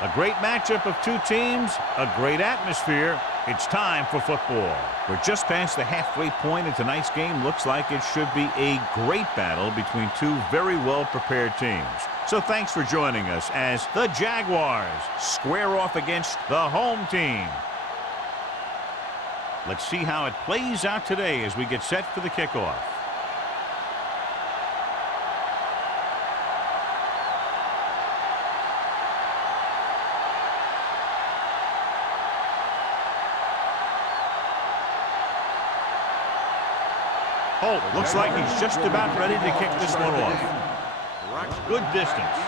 A great matchup of two teams, a great atmosphere. It's time for football. We're just past the halfway point, and tonight's game looks like it should be a great battle between two very well-prepared teams. So thanks for joining us as the Jaguars square off against the home team. Let's see how it plays out today as we get set for the kickoff. Holt looks like he's just about ready to kick this one off. Good distance.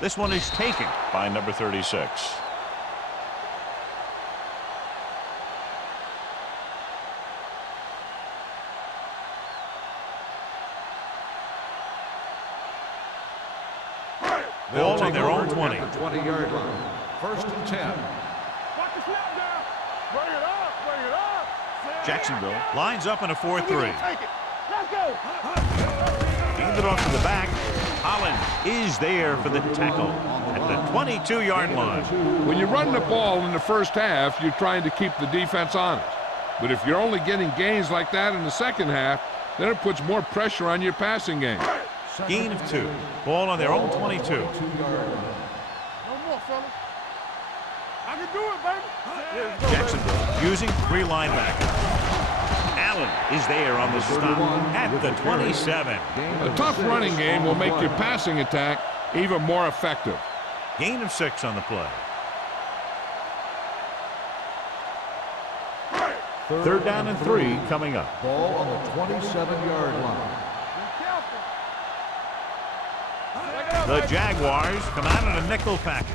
This one is taken by number 36. Ball on their own 20. At the 20-yard line. 1st and 10. Jacksonville lines up in a 4-3. Hand it off to the back. Holland is there for the tackle at the 22-yard line. When you run the ball in the first half, you're trying to keep the defense honest. But if you're only getting gains like that in the second half, then it puts more pressure on your passing game. Gain of 2. Ball on their own 22. No more, fellas. I can do it, baby. Jacksonville using 3 linebackers. Allen is there on the stop at the 27. A tough running game will make your passing attack even more effective. Gain of 6 on the play. 3rd down and 3 coming up. Ball on the 27-yard line. The Jaguars come out in a nickel package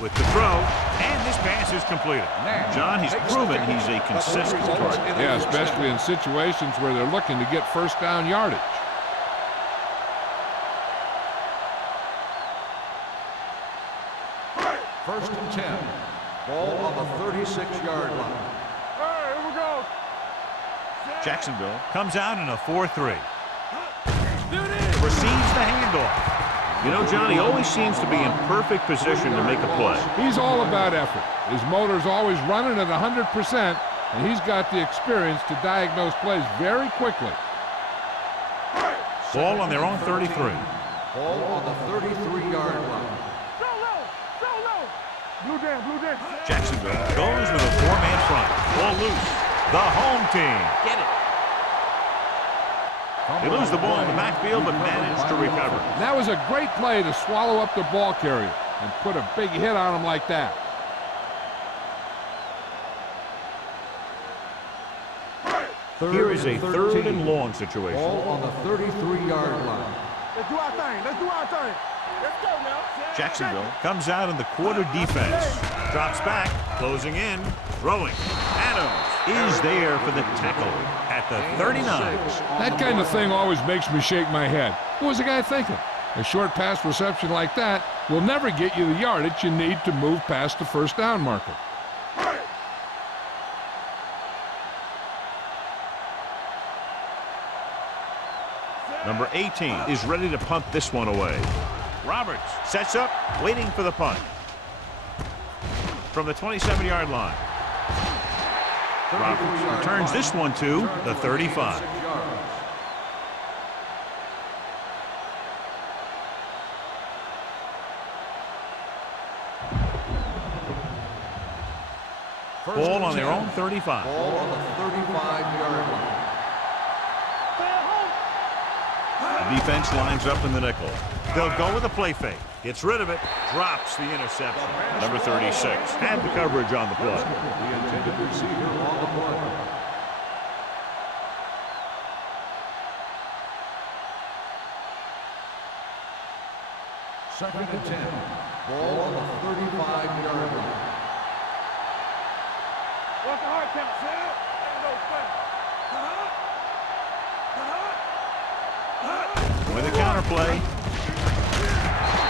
with the throw, and this pass is completed. John, he's proven he's a consistent target. Yeah, especially in situations where they're looking to get first down yardage. First and 10. Ball on the 36-yard line. All right, here we go. Jacksonville comes out in a 4-3. Receives the handoff. You know, Johnny always seems to be in perfect position to make a play. He's all about effort. His motor's always running at 100%, and he's got the experience to diagnose plays very quickly. Ball on their own 33. Ball on the 33-yard line. Blue down. Jacksonville goes with a 4-man front. Ball loose. The home team get it. They lose the ball in the backfield, but manage to recover. That was a great play to swallow up the ball carrier and put a big hit on him like that. Here is a 3rd and long situation. Ball on the 33-yard line. Let's do our thing. Let's go now. Jacksonville comes out in the quarter defense. Drops back, closing in, throwing. Adams is there for the tackle at the 39. That kind of thing always makes me shake my head. What was the guy thinking? A short pass reception like that will never get you the yardage you need to move past the first down marker. Number 18 is ready to punt this one away. Roberts sets up, waiting for the punt. From the 27-yard line. Roberts returns this one to the 35. Ball on their own 35. Ball on the 35-yard line. The defense lines up in the nickel. They'll go with a play fake. Gets rid of it. Drops the interception. Number 36 had the coverage on the play. The intended receiver on the play. Second and 10. Ball on the 35-yard line. What's the hard count, Sam? Ain't no fun. With a counter play.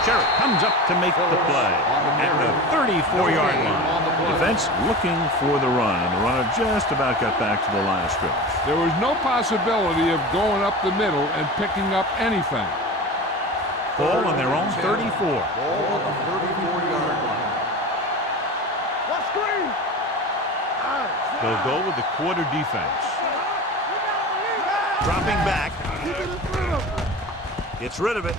Sherritt comes up to make the play at the 34-yard line. Defense looking for the run, and the runner just about got back to the line of scrimmage. There was no possibility of going up the middle and picking up anything. Ball on their own 34. Ball on the 34-yard line. What screen? They'll go with the quarter defense. Dropping back. Gets rid of it.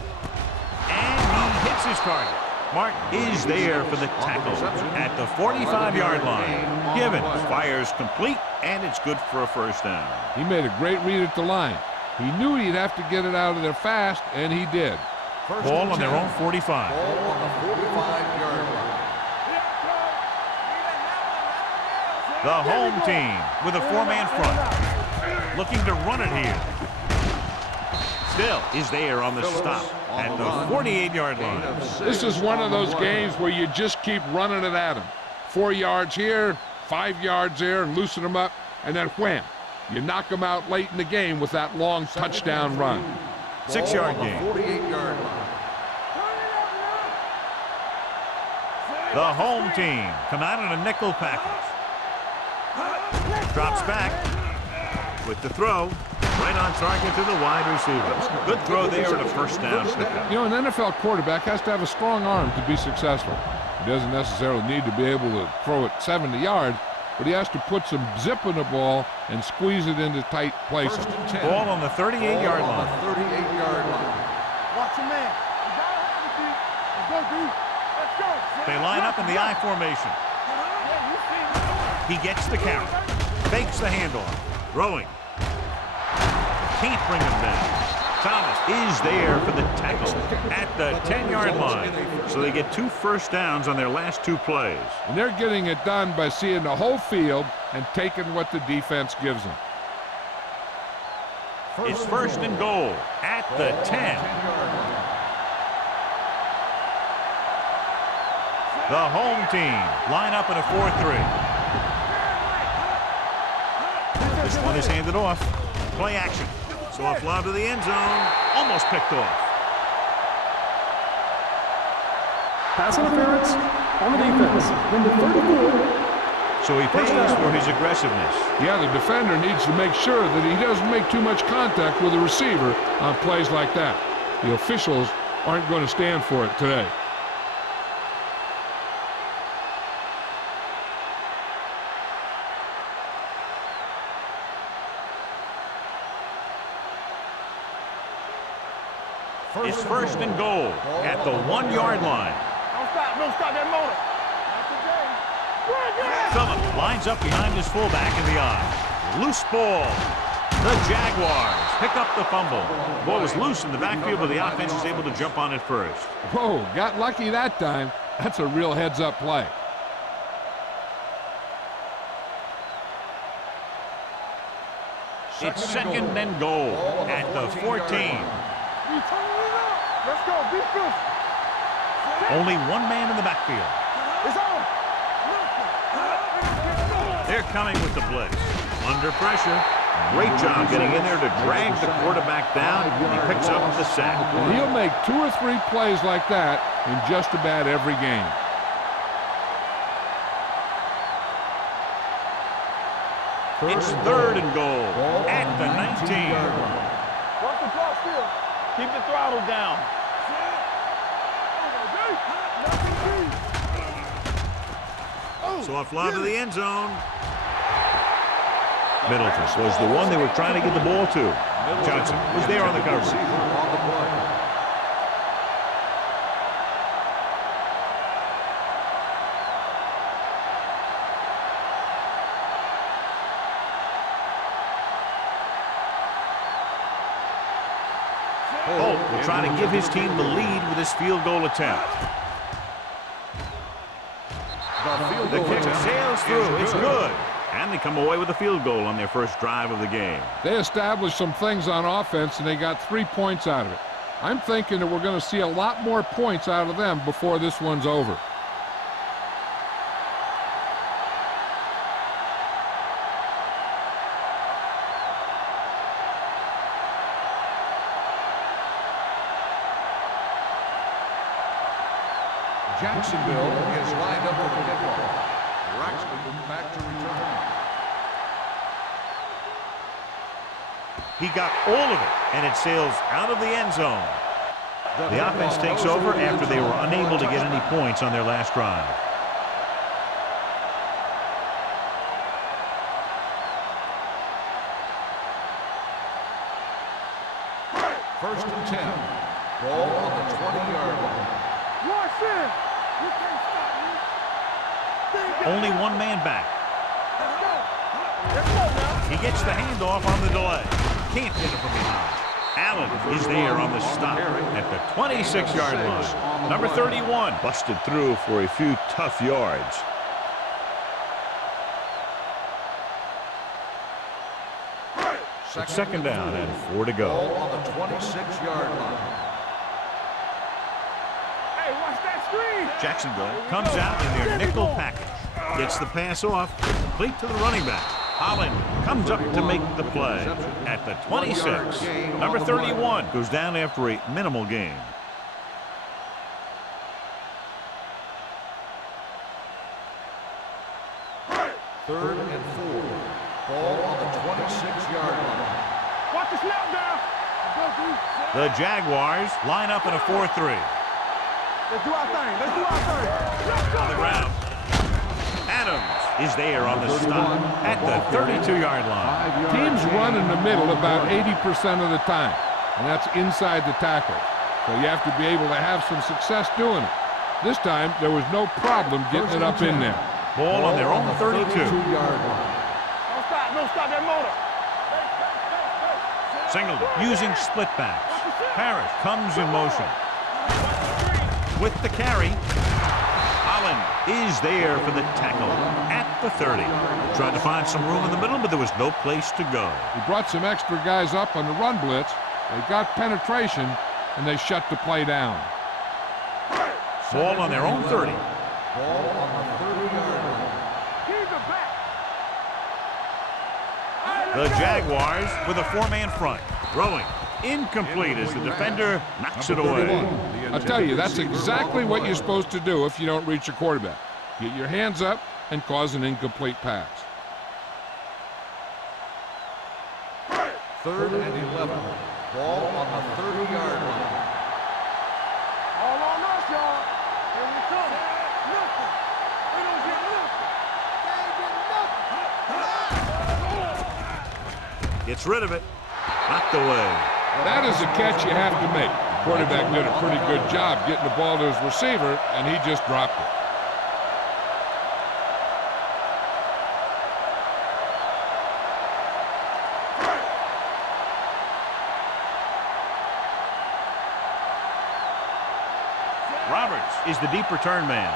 And he hits his target. Mark is there for the tackle at the 45-yard line. Givens fires complete, and it's good for a first down. He made a great read at the line. He knew he'd have to get it out of there fast, and he did. Ball on their own 45. Ball on the 45-yard line. The home team with a four-man front. Looking to run it here. Still is there on the stop at the 48-yard line. This is one of those games where you just keep running it at him. 4 yards here, 5 yards there, and loosen them up, and then wham. You knock them out late in the game with that long touchdown run. 6-yard gain. 48-yard line. The home team come out in a nickel package. Drops back with the throw. Right on target to the wide receiver. Good throw there and a first down pickup. You know, an NFL quarterback has to have a strong arm to be successful. He doesn't necessarily need to be able to throw it 70 yards, but he has to put some zip in the ball and squeeze it into tight places. Ball on the 38-yard line. 38-yard line. Watch your man. You gotta have it, D. Let's go, D. Let's go. They line up in the I formation. He gets the count. Fakes the handoff. Throwing. Can't bring him down. Thomas is there for the tackle at the 10-yard line. So they get 2 first downs on their last 2 plays. And they're getting it done by seeing the whole field and taking what the defense gives them. It's first and goal at the 10. The home team line up in a 4-3. This one is handed off. Play action. So a fly to the end zone. Almost picked off. Pass interference on the defense. Number 34. So he pays for his aggressiveness. Yeah, the defender needs to make sure that he doesn't make too much contact with the receiver on plays like that. The officials aren't going to stand for it today. It's first and goal at the 1-yard line. Don't stop that motor. Phillips lines up behind his fullback in the eye. Loose ball. The Jaguars pick up the fumble. Ball was loose in the backfield, but the offense is able to jump on it first. Whoa, got lucky that time. That's a real heads-up play. It's second and goal at the 14. Let's go, defense. Only one man in the backfield. It's on. They're coming with the blitz. Under pressure. Great job getting in there to drag the quarterback down. He picks up the sack. And he'll make 2 or 3 plays like that in just about every game. It's third and goal at the 19. Watch the clock still. Keep the throttle down. So a fly to the end zone. Middleton was the one they were trying to get the ball to. Johnson was there on the cover. Holt will try to give his team the lead with his field goal attempt. The kick sails through. It's good. And they come away with a field goal on their first drive of the game. They established some things on offense, and they got 3 points out of it. I'm thinking that we're going to see a lot more points out of them before this one's over. Jacksonville is lined up for the kickoff. Braxton back to return. He got all of it, and it sails out of the end zone. The offense takes over after they were unable to get any points on their last drive. First and 10. Ball on the 20-yard line. Watch it. You can't stop me. Only one man back. Let's go. Let's go now. He gets the handoff on the delay. Can't get it from behind. Allen is there on the stop at the 26-yard line. Number 31 busted through for a few tough yards. It's second down and 4 to go. Ball on the 26-yard line. Hey, watch that screen. Jacksonville comes out in their nickel package. Gets the pass off, complete to the running back. Holland comes up to make the play at the 26. Number 31 goes down after a minimal gain. Third and 4. Ball on the 26-yard line. Watch the snap down. Go, dude. The Jaguars line up in a 4-3. Let's do our thing. Let's do our thing. Let's go. On the ground. Adams is there on the stop at the 32-yard line. Teams run in the middle about 80% of the time, and that's inside the tackle. So you have to be able to have some success doing it. This time, there was no problem getting it up in there. Ball on their own 32. 32-yard line. Don't stop that motor. Singleton using split backs. Parrish comes in motion. With the carry, Holland is there for the tackle at the 30. Tried to find some room in the middle, but there was no place to go. He brought some extra guys up on the run blitz. They got penetration, and they shut the play down. Ball on their own 30. Ball on the 30-yard line. Keep it back. The Jaguars with a 4-man front. Throwing. Incomplete as the defender knocks it away. I'll tell you, that's exactly what you're supposed to do if you don't reach a quarterback. Get your hands up and cause an incomplete pass. Third and 11. Ball on the 30-yard line. All on us, y'all. Here we come. Nothing. We don't get nothing. Gets rid of it. Knocked away. That is a catch you have to make. The quarterback did a pretty good job getting the ball to his receiver, and he just dropped it. Roberts is the deep return man.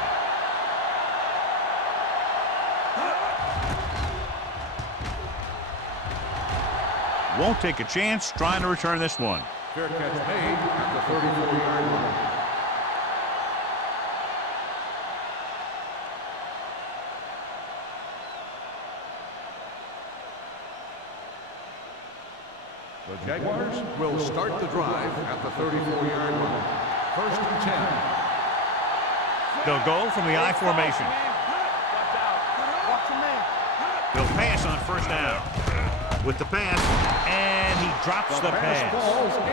Won't take a chance trying to return this one. Fair catch made at the 34-yard line. The Jaguars will start the drive at the 34-yard line. First and 10. They'll go from the I formation. Watch your man. They'll pass on first down. With the pass, and he drops the pass.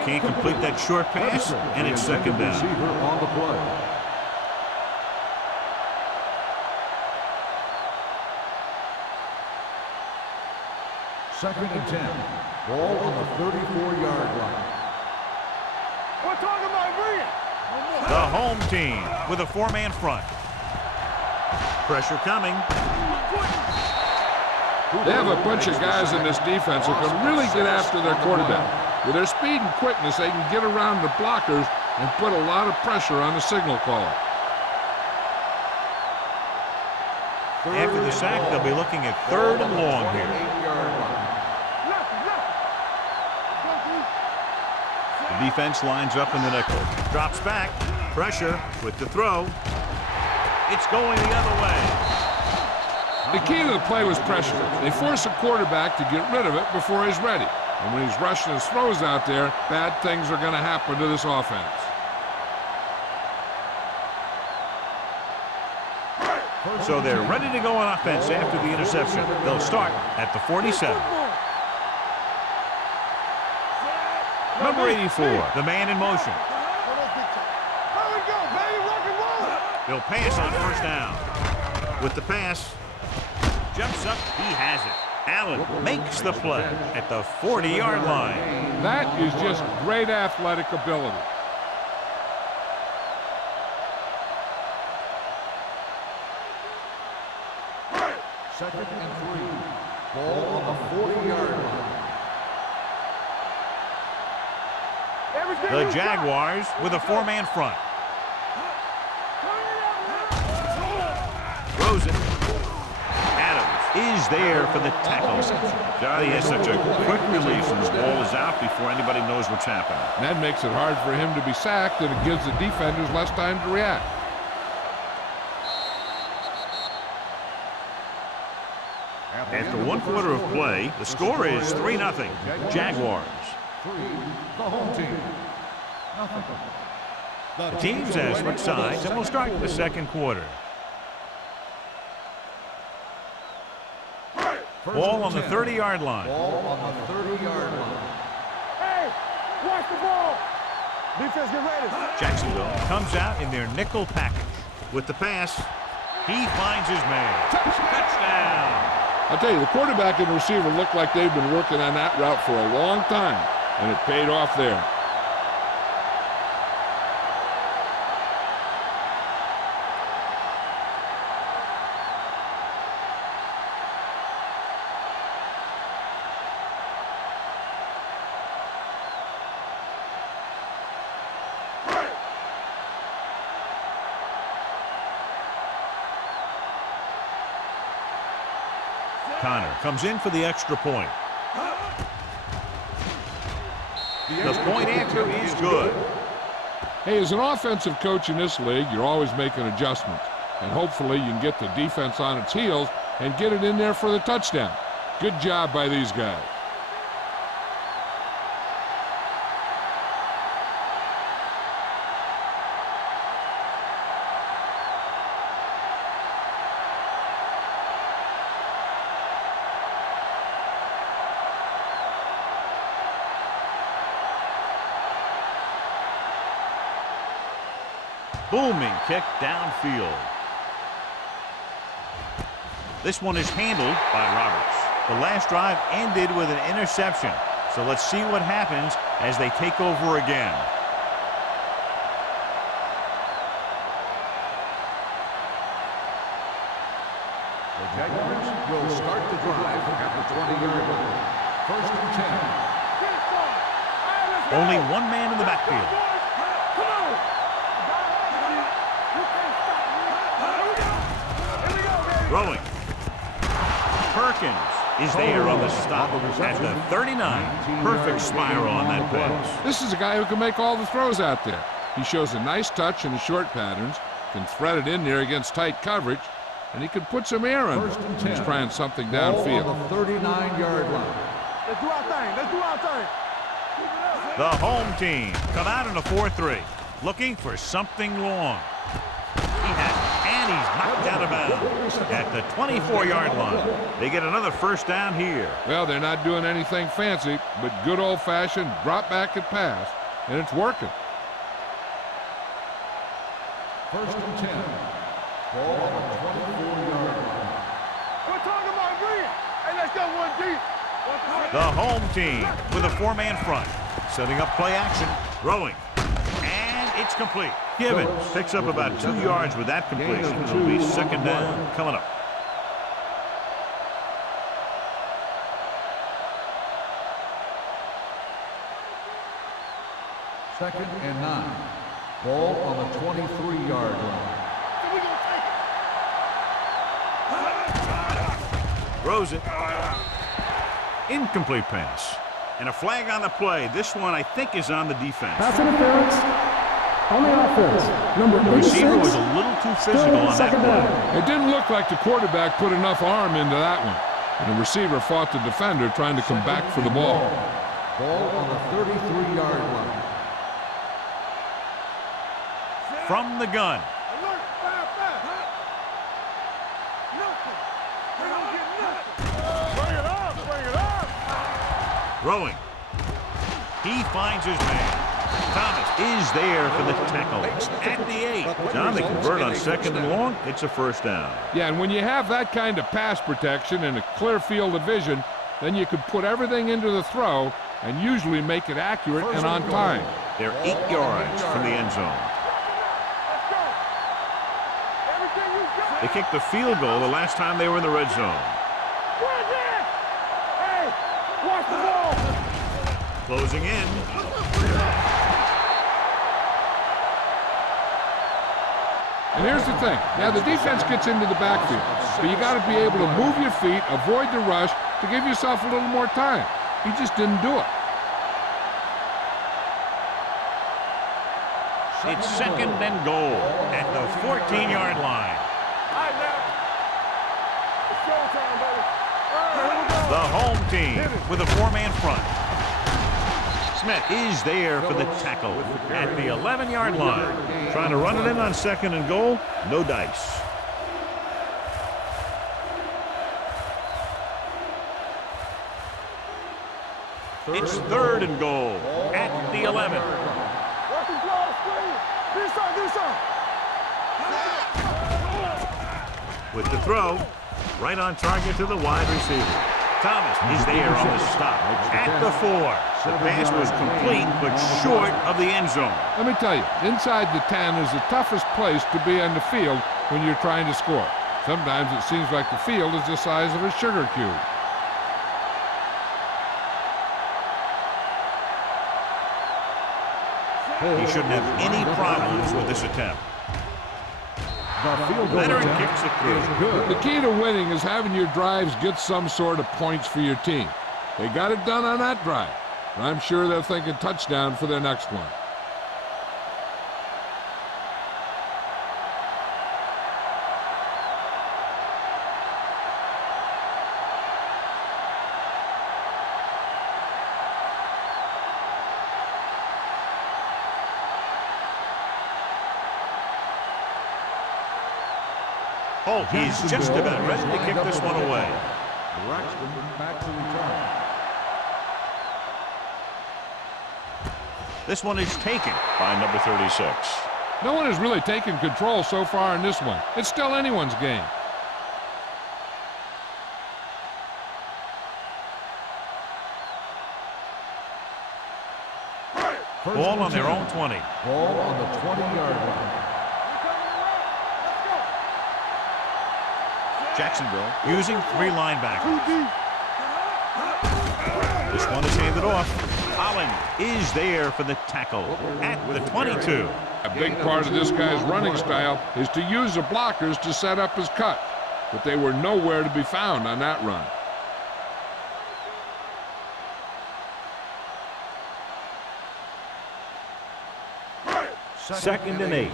Can't complete that short pass, and it's second down. On the play. Second and 10. Ball on the 34-yard line. We're talking about brilliant. The home team with a 4-man front. Pressure coming. They have a bunch of guys in this defense who can really get after their quarterback. With their speed and quickness, they can get around the blockers and put a lot of pressure on the signal caller. After the sack, they'll be looking at third and long here. The defense lines up in the nickel. Drops back. Pressure with the throw. It's going the other way. The key to the play was pressure. They force a quarterback to get rid of it before he's ready. And when he's rushing his throws out there, bad things are going to happen to this offense. So they're ready to go on offense after the interception. They'll start at the 47. Number 84, the man in motion. He'll pass on first down. With the pass, jumps up, he has it. Allen makes the play at the 40-yard line. That is just great athletic ability. Second and 3. Ball on the 40-yard line. The Jaguars with a 4-man front. Rosen. Adams is there for the tackle. He has such a quick release and the ball is out before anybody knows what's happening. That makes it hard for him to be sacked, and it gives the defenders less time to react. After 1 quarter of play, the score is 3-0. Jaguars. 3, the home team. The teams have switched sides, and we'll start the second quarter. Ball on the 30-yard line. Ball on the 30-yard line. Hey, watch the ball. Defense, get ready. Jacksonville comes out in their nickel package. With the pass, he finds his man. Touchdown. I'll tell you, the quarterback and the receiver look like they've been working on that route for a long time, and it paid off there. Connor comes in for the extra point. The point after is good. Hey, as an offensive coach in this league, you're always making adjustments. And hopefully you can get the defense on its heels and get it in there for the touchdown. Good job by these guys. Booming kick downfield. This one is handled by Roberts. The last drive ended with an interception. So let's see what happens as they take over again. The Jaguars will start the drive at the 20-yard line. First and 10. Only one man in the backfield. Throwing. Perkins is there on the stop at the 39. Perfect spiral on that pass. This is a guy who can make all the throws out there. He shows a nice touch in the short patterns, can thread it in there against tight coverage, and he can put some air in it. He's trying something downfield. Ball on the 39-yard line. Let's do our thing. Let's do our thing. The home team come out in a 4-3, looking for something long. He has it, and he's knocked out of bounds at the 24-yard line. They get another first down here. Well, they're not doing anything fancy, but good old-fashioned drop back and pass, and it's working. First and 10. Ball on the 24-yard line. We're talking about green. Hey, let's go one deep. The home team with a 4-man front, setting up play action, throwing, and it's complete. Gibbons picks up about 2 yards with that completion. It'll be second down coming up. Second and 9. Ball on the 23-yard line. Throws it. Incomplete pass. And a flag on the play. This one, I think, is on the defense. Pass interference on the offense. Number The 86. receiver was a little too physical on that Second play. down. It didn't look like the quarterback put enough arm into that one. And the receiver fought the defender trying to come back for the ball. Ball on the 33-yard line. From the gun. Alert, 5-5. Nothing. They don't get nothing. Bring it up. Throwing. He finds his man. Thomas is there for the tackle at the 8. John, they convert on 2nd and long. It's a first down. Yeah, and when you have that kind of pass protection and a clear field of vision, then you can put everything into the throw and usually make it accurate and on time. They're 8 yards from the end zone. They kicked the field goal the last time they were in the red zone. Hey, watch the ball. Closing in. And here's the thing. Now, the defense gets into the backfield, but you got to be able to move your feet, avoid the rush, to give yourself a little more time. He just didn't do it. It's 2nd and goal at the 14-yard line. All right, now. It's showtime, baby. All right, here we go. The home team with a 4-man front. Smith is there for the tackle at the 11-yard line. Trying to run it in on 2nd and goal. No dice. It's 3rd and goal at the 11. Watch him draw the screen. Do something. With the throw, right on target to the wide receiver. Thomas is there on the stop at the 4. The pass was complete, but short of the end zone. Let me tell you, inside the 10 is the toughest place to be on the field when you're trying to score. Sometimes it seems like the field is the size of a sugar cube. He shouldn't have any problems with this attempt. Leonard kicks it through. The key to winning is having your drives get some sort of points for your team. They got it done on that drive. And I'm sure they're thinking touchdown for their next one. Holt is just about ready to kick this one away. Back to return. This one is taken by number 36. No one has really taken control so far in this one. It's still anyone's game. Ball on their own 20. Ball on the 20-yard line. Jacksonville using 3 linebackers. This one is handed off. Holland is there for the tackle at the 22. A big part of this guy's running style is to use the blockers to set up his cut, but they were nowhere to be found on that run. Second and 8.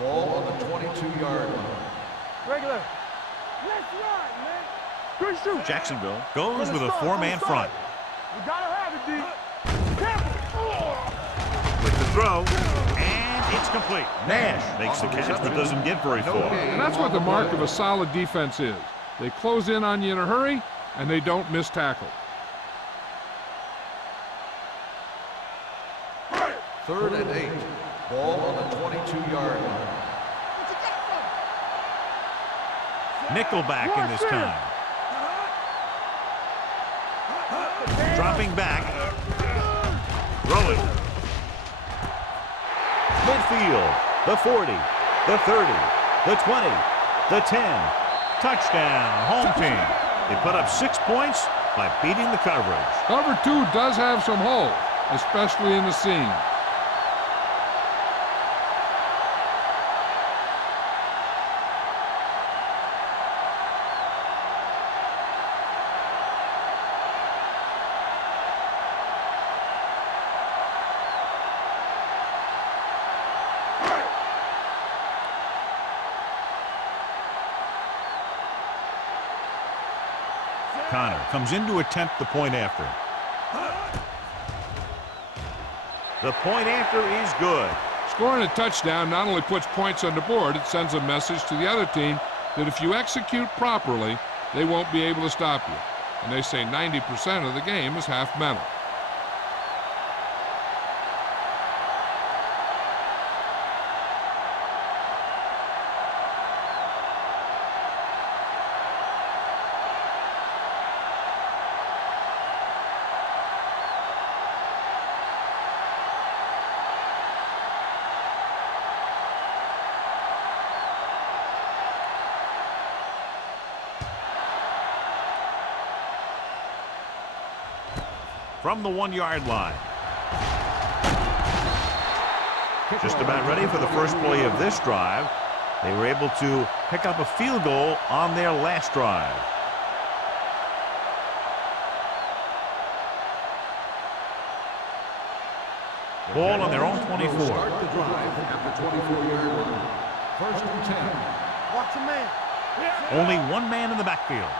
Ball on the 22-yard line. Regular. Let's run, man. Good shoot. Jacksonville goes with a 4-man front. You gotta have it, D. Careful. With the throw, and it's complete. Nash makes the catch, but doesn't get very far. And that's what the mark of a solid defense is. They close in on you in a hurry, and they don't miss tackle. 3rd and 8. Ball on the 22-yard line. Nickelback in this time. Dropping back. Throwing. Midfield. The 40. The 30. The 20. The 10. Touchdown. Home team. They put up 6 points by beating the coverage. Cover 2 does have some holes, especially in the seam. Connor comes in to attempt the point after. The point after is good. Scoring a touchdown not only puts points on the board, it sends a message to the other team that if you execute properly, they won't be able to stop you. And they say 90% of the game is half mental. from the 1-yard line. Just about ready for the first play of this drive. They were able to pick up a field goal on their last drive. Ball on their own 24. Start the drive at the 24-yard line. First and 10. Watch a man. Only one man in the backfield.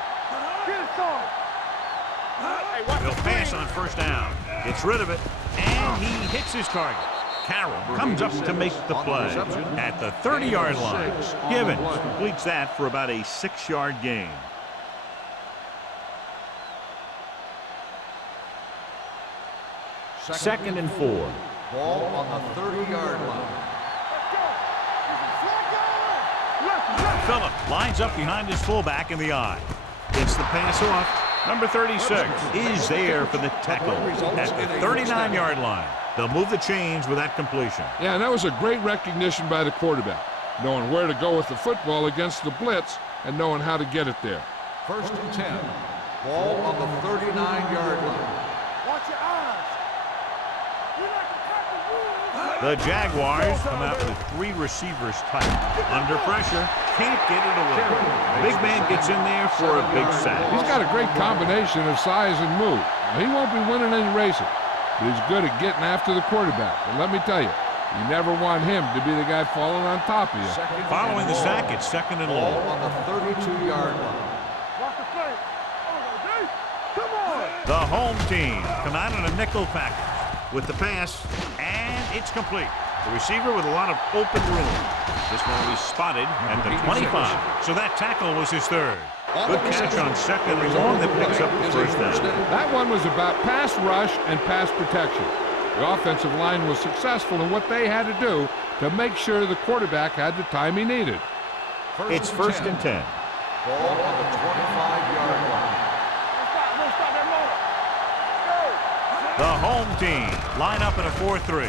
Get it, son. He'll pass on first down. Gets rid of it, and he hits his target. Carroll comes up to make the play at the 30-yard line. Givens completes that for about a 6-yard gain. Second and 4. Ball on the 30-yard line. Phillip lines up behind his fullback in the eye. Gets the pass off. Number 36 is there for the tackle at the 39-yard line. They'll move the chains with that completion. Yeah, and that was a great recognition by the quarterback, knowing where to go with the football against the blitz and knowing how to get it there. First and 10. Ball on the 39-yard line. Watch your eyes. You like to tackle rules. The Jaguars come out with 3 receivers tight. Under pressure, can't get it away. Big man gets in there for a big sack. He's got a great combination of size and move. Now, he won't be winning any races, but he's good at getting after the quarterback. And let me tell you, you never want him to be the guy falling on top of you. Following the sack, it's second and Ball long. on the 32-yard line. Watch the play. Come on. The home team come out in a nickel package with the pass, and it's complete. The receiver with a lot of open room. This one was spotted at the 25, so that tackle was his third. Good catch on second and long that picks up the first down. That one was about pass rush and pass protection. The offensive line was successful in what they had to do to make sure the quarterback had the time he needed. It's first and 10. Ball on the 25-yard line. Stop that motor. The home team line up in a 4-3.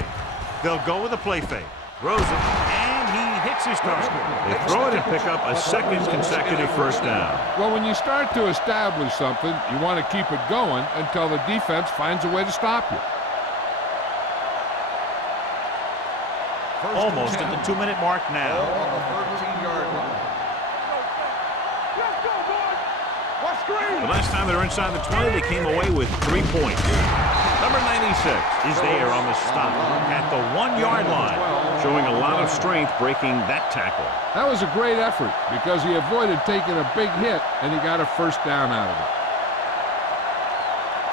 They'll go with a play fake. Throws it, and he hits his target. They throw it and pick up a second consecutive first down. Well, when you start to establish something, you want to keep it going until the defense finds a way to stop you. Almost at the 2-minute mark Ball now. on the 13-yard line. Let's go, boys. Watch screen. The last time they were inside the 20, they came away with 3 points. Number 96 is there on the stop at the 1-yard line, showing a lot of strength breaking that tackle. That was a great effort because he avoided taking a big hit and he got a first down out of it.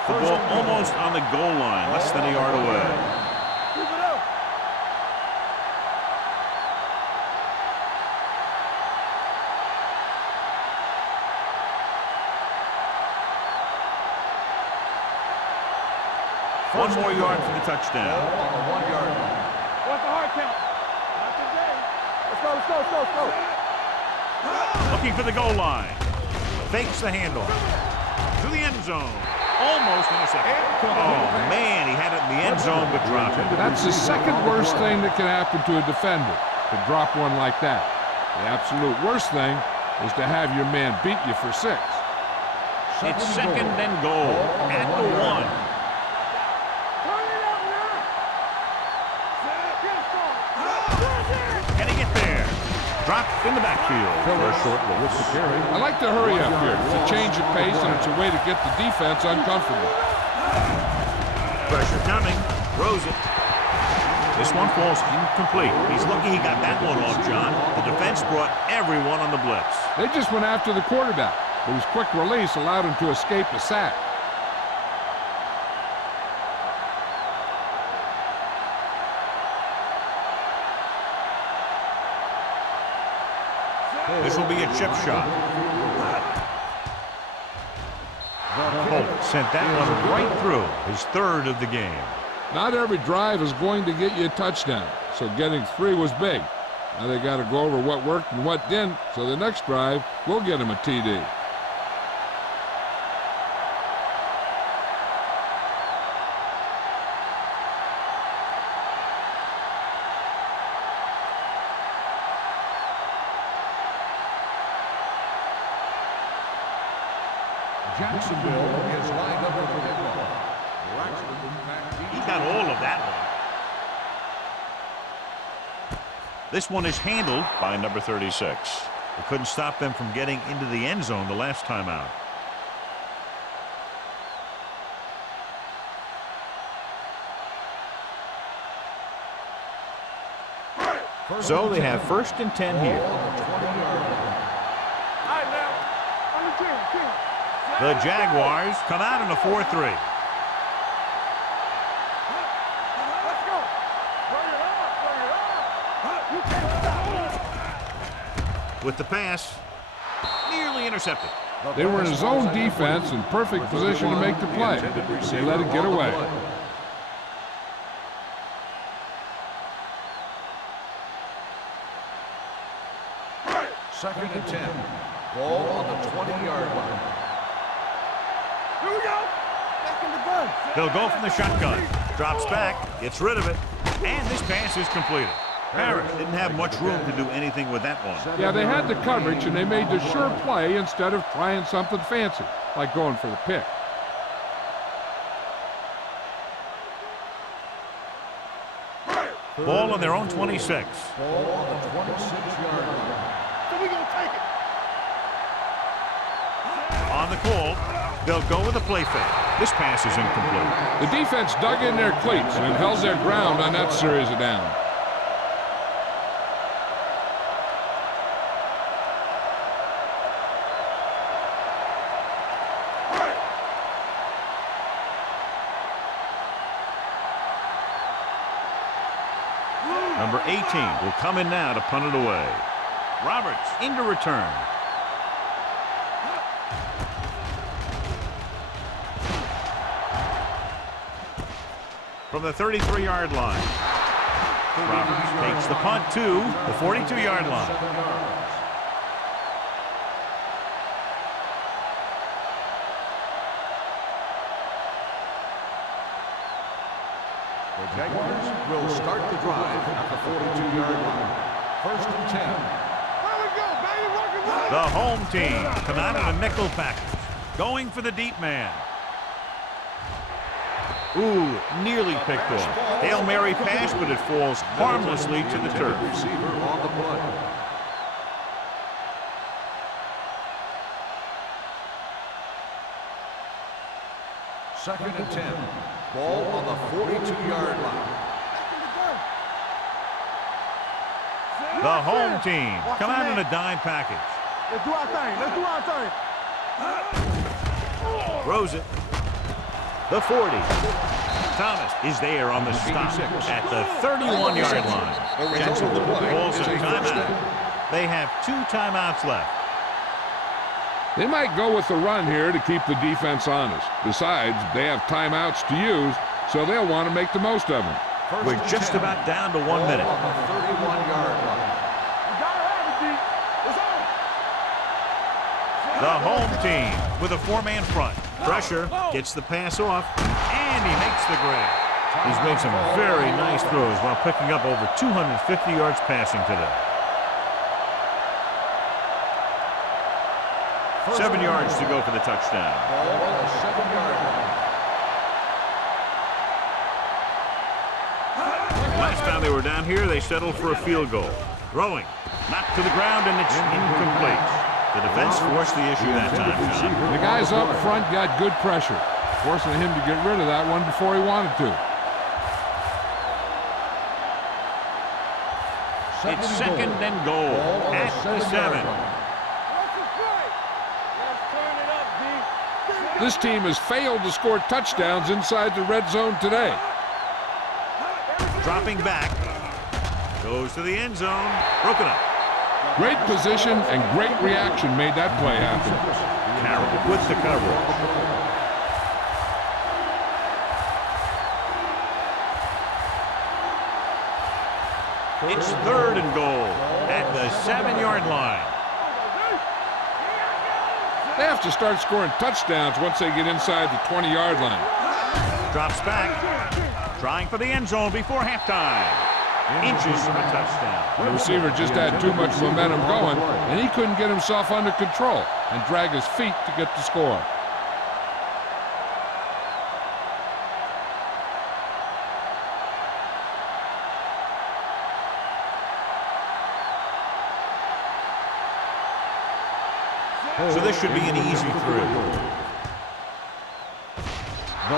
The ball almost on the goal line, less than a yard away. Keep it up. One more yard for the touchdown. Ball on the 1-yard line. What's the hard count? Not today. Let's go. Looking for the goal line. Fakes the handoff. To the end zone. Almost intercepted. Oh, man, he had it in the end zone but dropped it. That's the second worst thing that can happen to a defender, to drop one like that. The absolute worst thing is to have your man beat you for 6. It's second and goal at the 1. Turn it up now. Get it, son. Can he get there? Dropped in the backfield for a short loss. I like to hurry up here. It's a change of pace and it's a way to get the defense uncomfortable. Pressure coming. Throws it. This one falls incomplete. He's lucky he got that one off, John. The defense brought everyone on the blitz. They just went after the quarterback, but his quick release allowed him to escape a sack. This will be a chip shot. Holt sent that one right through, his third of the game. Not every drive is going to get you a touchdown, so getting 3 was big. Now they got to go over what worked and what didn't, so the next drive will get him a TD. Jacksonville is lined up with the kickoff. He got all of that one. This one is handled by number 36. It couldn't stop them from getting into the end zone the last time out. So they have 1st and 10 here. The Jaguars come out in a 4-3. With the pass, nearly intercepted. They were in a zone defense in perfect position to make the play. They let it get away. Second and 10. Ball on the 20-yard line. Here we go. Back in the gun. They'll go from the shotgun. Drops back, gets rid of it, and this pass is completed. Harris didn't have much room to do anything with that one. Yeah, they had the coverage, and they made the sure play instead of trying something fancy, like going for the pick. Ball on their own 26. Ball on the 26-yard line. So we gonna take it. On the call, they'll go with a play fake. This pass is incomplete. The defense dug in their cleats and held their ground on that series of downs. Number 18 will come in now to punt it away. Roberts into return. From the 33-yard line. Roberts takes the punt to the 42-yard line. The Jaguars will start the drive at the 42-yard line. 1st and 10. There we go, baby. Rock and roll. The home team come out in a nickel package. Going for the deep man. Ooh, nearly picked off. Hail Mary pass, but it falls harmlessly to the turf. Receiver on the play. Second and 10. Ball on the 42-yard line. The home team come out in a dime package. Let's do our thing. Let's do our thing. Throws it. The 40. Thomas is there on the stop at the 31-yard line. Jensen calls a timeout. They have 2 timeouts left. They might go with the run here to keep the defense honest. Besides, they have timeouts to use, so they'll want to make the most of them. We're just about down to 1 minute. On the 31-yard line. You gotta have it, D. It's on. The home team with a 4-man front. Pressure, gets the pass off, and he makes the grab. He's made some very nice throws while picking up over 250 yards passing today. 7 yards to go for the touchdown. Ball on the 7-yard line. Last time they were down here, they settled for a field goal. Throwing, knocked to the ground, and it's incomplete. The defense forced the issue that time, John. The guys up front got good pressure, forcing him to get rid of that one before he wanted to. It's second and goal at the 7. This team has failed to score touchdowns inside the red zone today. Dropping back. Goes to the end zone. Broken up. Great position and great reaction made that play happen. Carroll with the coverage. It's 3rd and goal at the 7-yard line. They have to start scoring touchdowns once they get inside the 20-yard line. Drops back. Trying for the end zone before halftime. Inches from a touchdown. The receiver just had too much momentum going, and he couldn't get himself under control and drag his feet to get the score. So this should be an easy through.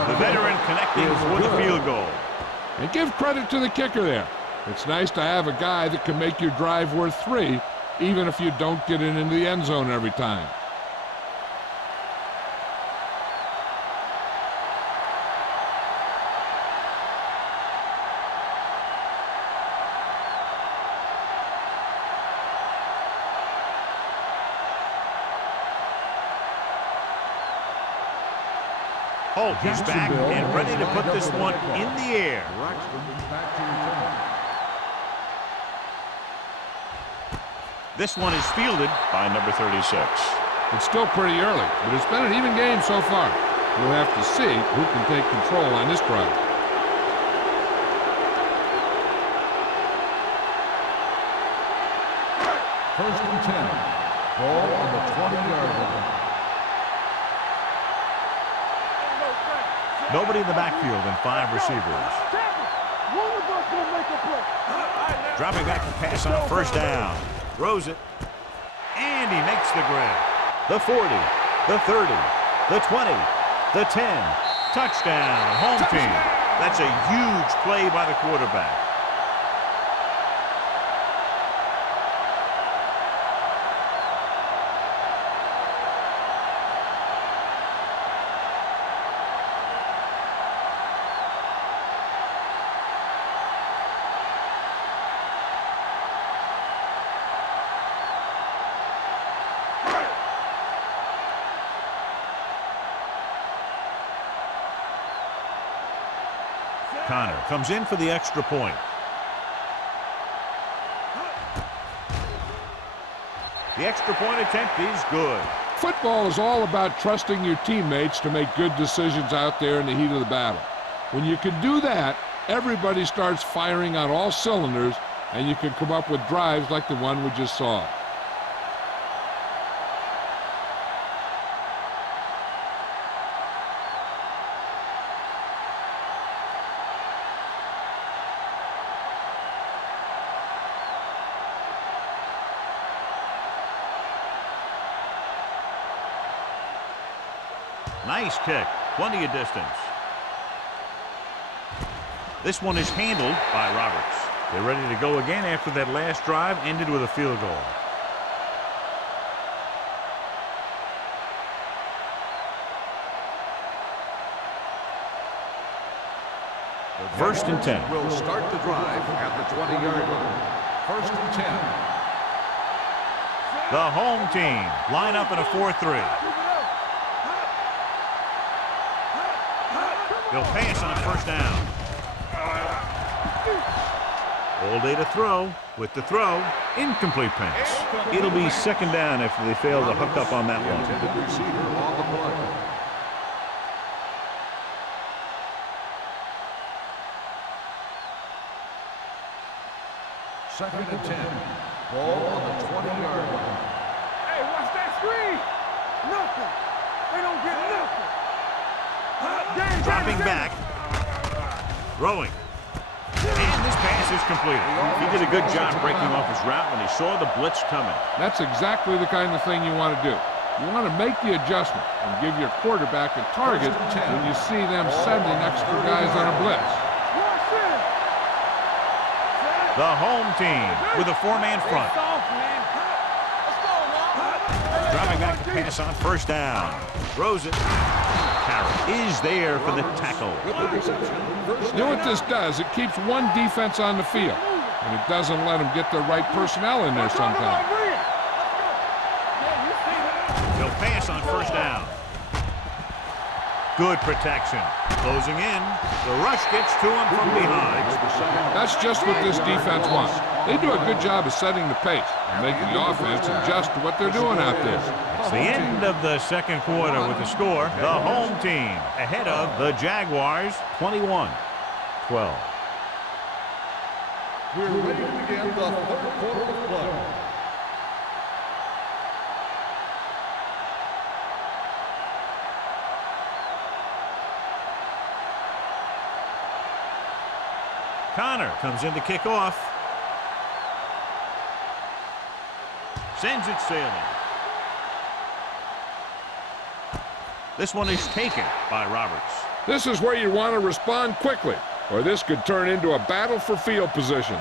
The veteran connecting with a field goal. And give credit to the kicker there. It's nice to have a guy that can make your drive worth 3, even if you don't get it into the end zone every time. Holt is back and ready to put this one in the air. This one is fielded by number 36. It's still pretty early, but it's been an even game so far. We'll have to see who can take control on this drive. First and 10. Ball on the 20-yard line. Nobody in the backfield and 5 receivers. Dropping back to pass on first down. Throws it. And he makes the grab. The 40, the 30, the 20, the 10. Touchdown, home team. That's a huge play by the quarterback. Connor comes in for the extra point. The extra point attempt is good. Football is all about trusting your teammates to make good decisions out there in the heat of the battle. When you can do that, everybody starts firing on all cylinders, and you can come up with drives like the one we just saw. Nice kick. Plenty of distance. This one is handled by Roberts. They're ready to go again after that last drive ended with a field goal. First and 10. Will start the drive at the 20-yard line. First and 10. The home team line up in a 4-3. They'll pass on first down. All day to throw. With the throw, incomplete pass. It'll be second down after they fail to hook up on that one. Intended receiver on the play. Second and 10. Ball on the 20-yard line. Hey, watch that screen. Nothing. They don't get nothing. Dropping back. Throwing. And this pass is completed. He did a good job breaking off his route when he saw the blitz coming. That's exactly the kind of thing you want to do. You want to make the adjustment and give your quarterback a target when you see them sending extra guys on a blitz. The home team with a 4-man front. Dropping back to pass on first down. Throws it. Carroll is there for the tackle. You know what this does? It keeps one defense on the field, and it doesn't let them get the right personnel in there sometimes. He'll pass on first down. Good protection. Closing in. The rush gets to him from behind. That's just what this defense wants. They do a good job of setting the pace and making the offense adjust to what they're doing out there. It's the end of the second quarter with the score. The home team ahead of the Jaguars 21-12. We're ready to begin the third quarter of play. Connor comes in to kick off. Sends it sailing. This one is taken by Roberts. This is where you want to respond quickly, or this could turn into a battle for field position.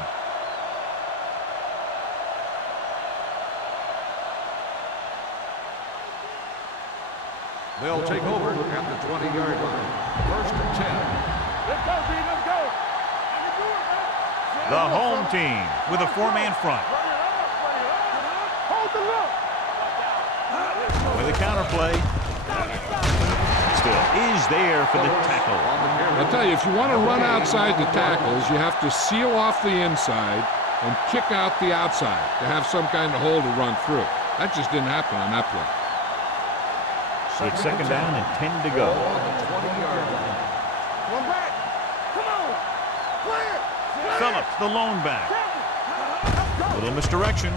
They'll take over at the 20-yard line. First and 10. Let's go, B. Let's go. The home team with a four-man front. Hold the look. With a counterplay. Still is there for the tackle. I'll tell you, if you want to run outside the tackles, you have to seal off the inside and kick out the outside to have some kind of hole to run through. That just didn't happen on that play. It's second down and 10 to go. One back. Come on. Clear. Phillips, the lone back. Little misdirection.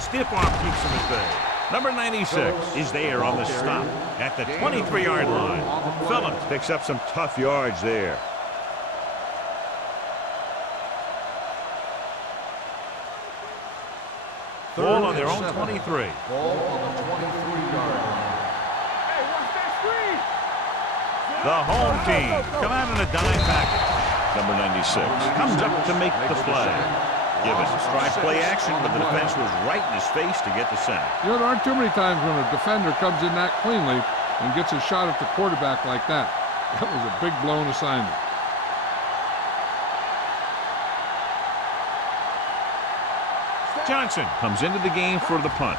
Stiff arm keeps him at bay. Number 96 is there on the stop at the 23-yard line. Phillips picks up some tough yards there. Ball on their own 23. Ball on the 23-yard line. Hey, watch that screen. The home team come out in a dime package. Number 96 comes up to make the play. Given stride play action, but the defense was right in his face to get the sack. You know, there aren't too many times when a defender comes in that cleanly and gets a shot at the quarterback like that. That was a big blown assignment. Johnson comes into the game for the punt.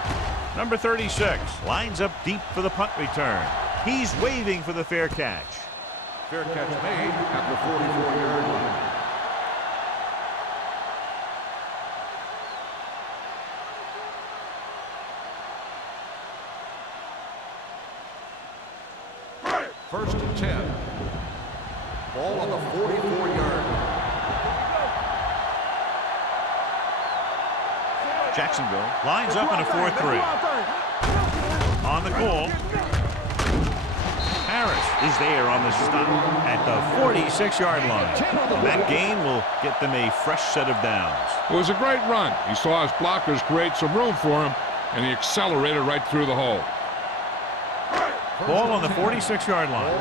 Number 36 lines up deep for the punt return. He's waving for the fair catch. Fair catch made at the 44-yard line. First and 10. Ball on the 44-yard line. Jacksonville lines up in a 4-3. On the goal, Harris is there on the stop at the 46-yard line. And that gain will get them a fresh set of downs. It was a great run. He saw his blockers create some room for him, and he accelerated right through the hole. Ball on the 46-yard line.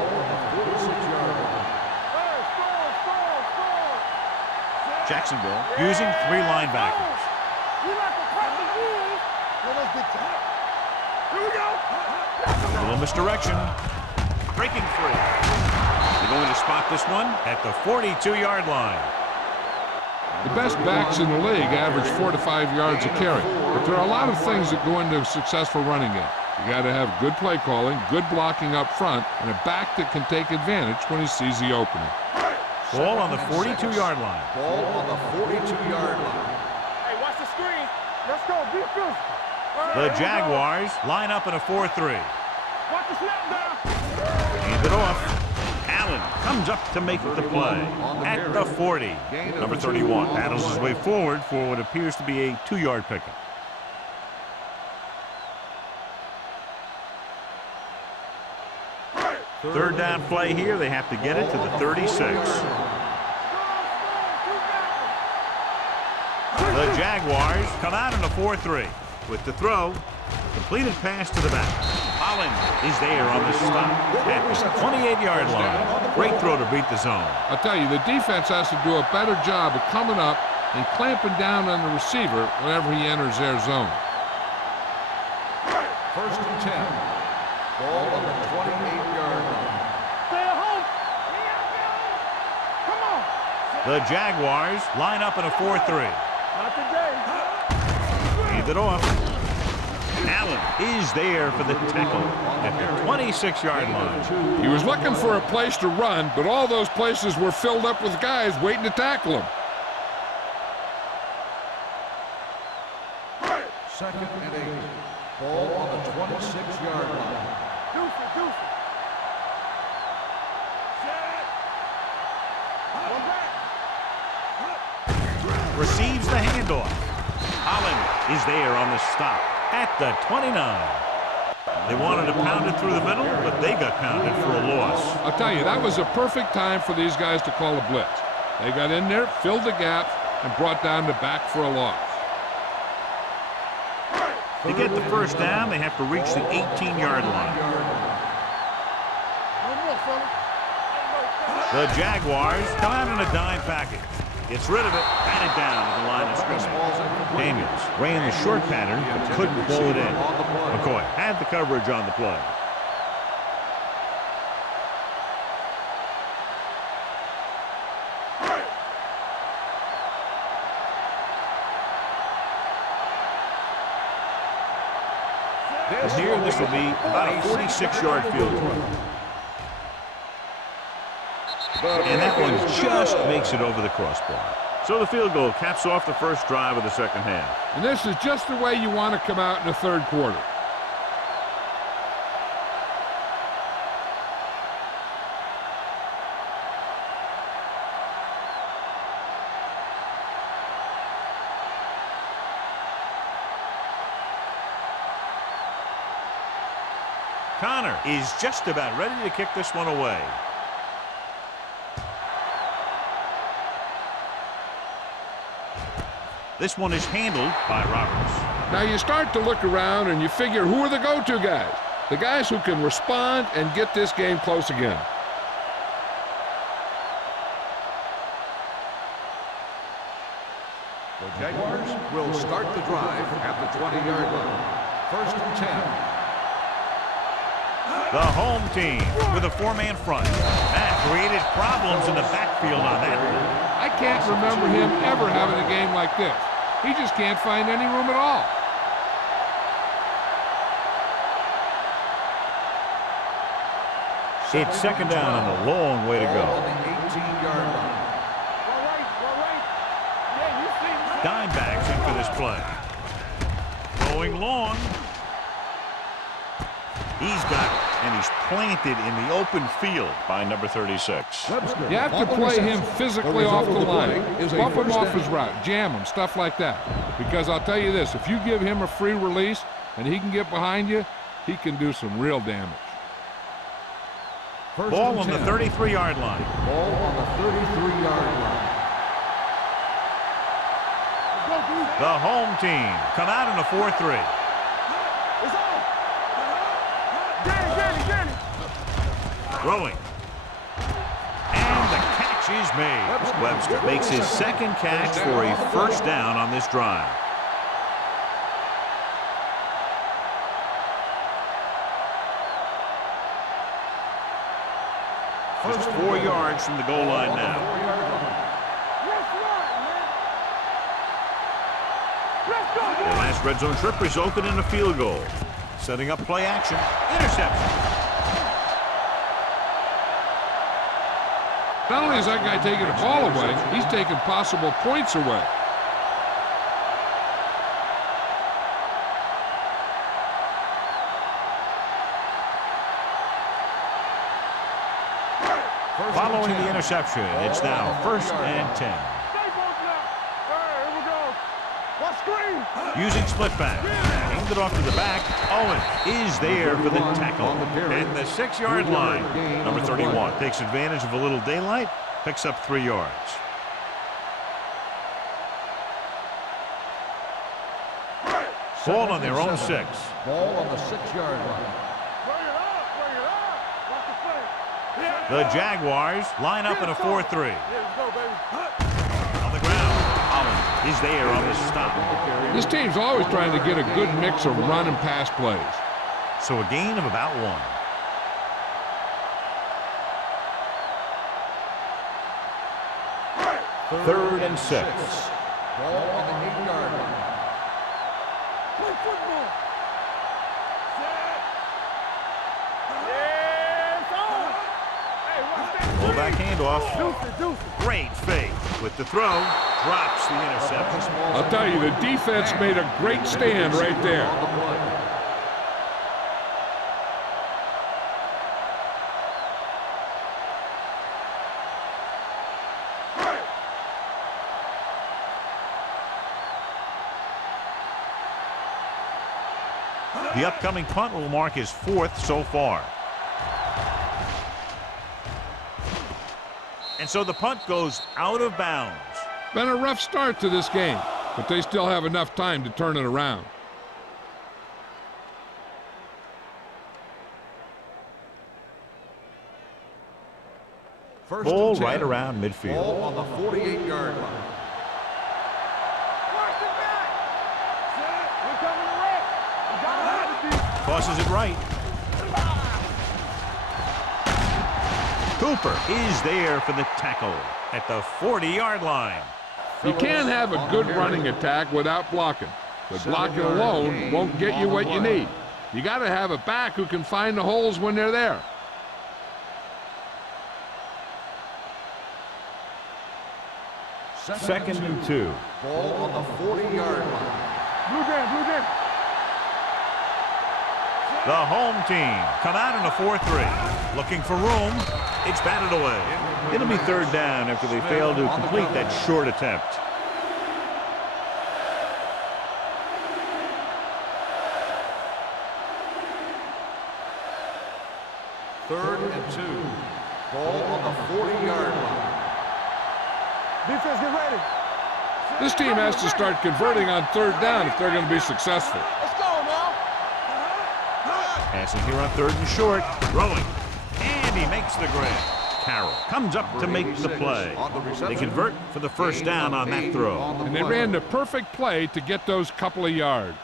Jacksonville using three linebackers. A little misdirection. Breaking free. They're going to spot this one at the 42-yard line. The best backs in the league average 4 to 5 yards a carry. But there are a lot of things that go into a successful running game. You got to have good play calling, good blocking up front, and a back that can take advantage when he sees the opening. Ball on the 42-yard line. Ball on the 42-yard line. Hey, watch the screen. Let's go. Be physical. The Jaguars line up in a 4-3. Watch the snap down. Hand it off. Allen comes up to make the play at the 40. Number 31 paddles his way forward for what appears to be a 2-yard pickup. Third down play here. They have to get it to the 36. The Jaguars come out in a 4-3 with the throw. Completed pass to the back. Holland is there on the stop at the 28-yard line. Great throw to beat the zone. I'll tell you, the defense has to do a better job of coming up and clamping down on the receiver whenever he enters their zone. First and 10. Ball on the 28-yard line. Stay at home. Come on. The Jaguars line up in a 4-3. Not today. Hand it off. Allen is there for the tackle at the 26-yard line. He was looking for a place to run, but all those places were filled up with guys waiting to tackle him. Second and 8. Ball on the 26-yard line. Deuce it. One back. Receives the handoff. Holland is there on the stop at the 29. They wanted to pound it through the middle, but they got pounded for a loss. I'll tell you, that was a perfect time for these guys to call a blitz. They got in there, filled the gap, and brought down the back for a loss. To get the first down, they have to reach the 18-yard line. The Jaguars come out in a dime package. Gets rid of it, batted down at the line of scrimmage. Daniels ran the short pattern, but couldn't pull it in. McCoy had the coverage on the play. Here, this will be about a 46-yard field goal. And that one just makes it over the crossbar. So the field goal caps off the first drive of the second half. And this is just the way you want to come out in the third quarter. Connor is just about ready to kick this one away. This one is handled by Roberts. Now you start to look around and you figure, who are the go-to guys? The guys who can respond and get this game close again. The Jaguars will start the drive at the 20-yard line. 1st and 10. The home team with a four-man front. That created problems in the backfield on that one. I can't remember him ever having a game like this. He just can't find any room at all. It's second down and a long way to go. On the 18-yard line. Dime backs in for this play. Going long. He's got it, and he's planted in the open field by number 36. You have to play him physically off the line. Bump him off his route, jam him, stuff like that. Because I'll tell you this, if you give him a free release and he can get behind you, he can do some real damage. Ball on the 33-yard line. Ball on the 33-yard line. The home team come out in a 4-3. Throwing. And the catch is made. Webster makes his second catch for a first down on this drive. Just 4 yards from the goal line now. Their last red zone trip resulted in a field goal. Setting up play action. Interception. Not only is that guy taking the ball away, he's taking possible points away. Following the interception, it's now 1st and 10. Using split back. Aimed it off to the back. Owen is there for the tackle. And the 6-yard line. Number 31 takes advantage of a little daylight. Picks up 3 yards. Ball on their own 6. Ball on the 6-yard line. The Jaguars line up in a 4-3. On the ground. Allen is there on the stop. This team's always trying to get a good mix of run and pass plays. So a gain of about 1. 3rd and 6. Ball on the 8-yard line. Fullback handoff. Great fake. With the throw, drops the interception. I'll tell you, the defense made a great stand right there. The upcoming punt will mark his 4th so far. And so the punt goes out of bounds. Been a rough start to this game, but they still have enough time to turn it around. First Ball and 10. right around midfield. Ball on the 48-yard line. Watch it back. We're coming to wreck. We got to have it, D. Tosses it right. Cooper is there for the tackle at the 40-yard line. You can't have a good running attack without blocking. But blocking alone won't get you what you need. You got to have a back who can find the holes when they're there. Second and 2. Ball on the 40-yard line. Blue jam, blue jam. The home team come out in a 4-3. Looking for room. It's batted away. It'll be third down after they fail to complete that short attempt. Third and 2. Ball on the 40-yard line. Defense, get ready. This team has to start converting on third down if they're going to be successful. Let's go now. Passing here on third and short. Throwing. And he makes the grab. Carroll comes up to make the play. They convert for the first down on that throw. And they ran the perfect play to get those couple of yards.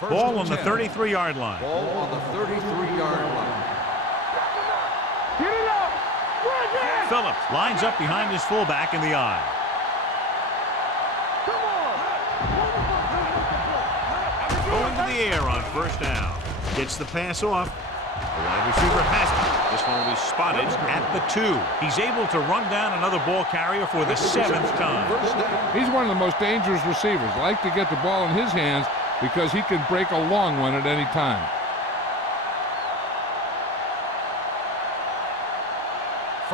Ball on the 33-yard line. Ball on the 33-yard line. Get it up. Run it. Phillips lines up behind his fullback in the eye. Come on. Going to the air on first down. Gets the pass off. The wide receiver has it. This one will be spotted at the 2. He's able to run down another ball carrier for the 7th time. He's one of the most dangerous receivers. Like to get the ball in his hands because he can break a long one at any time.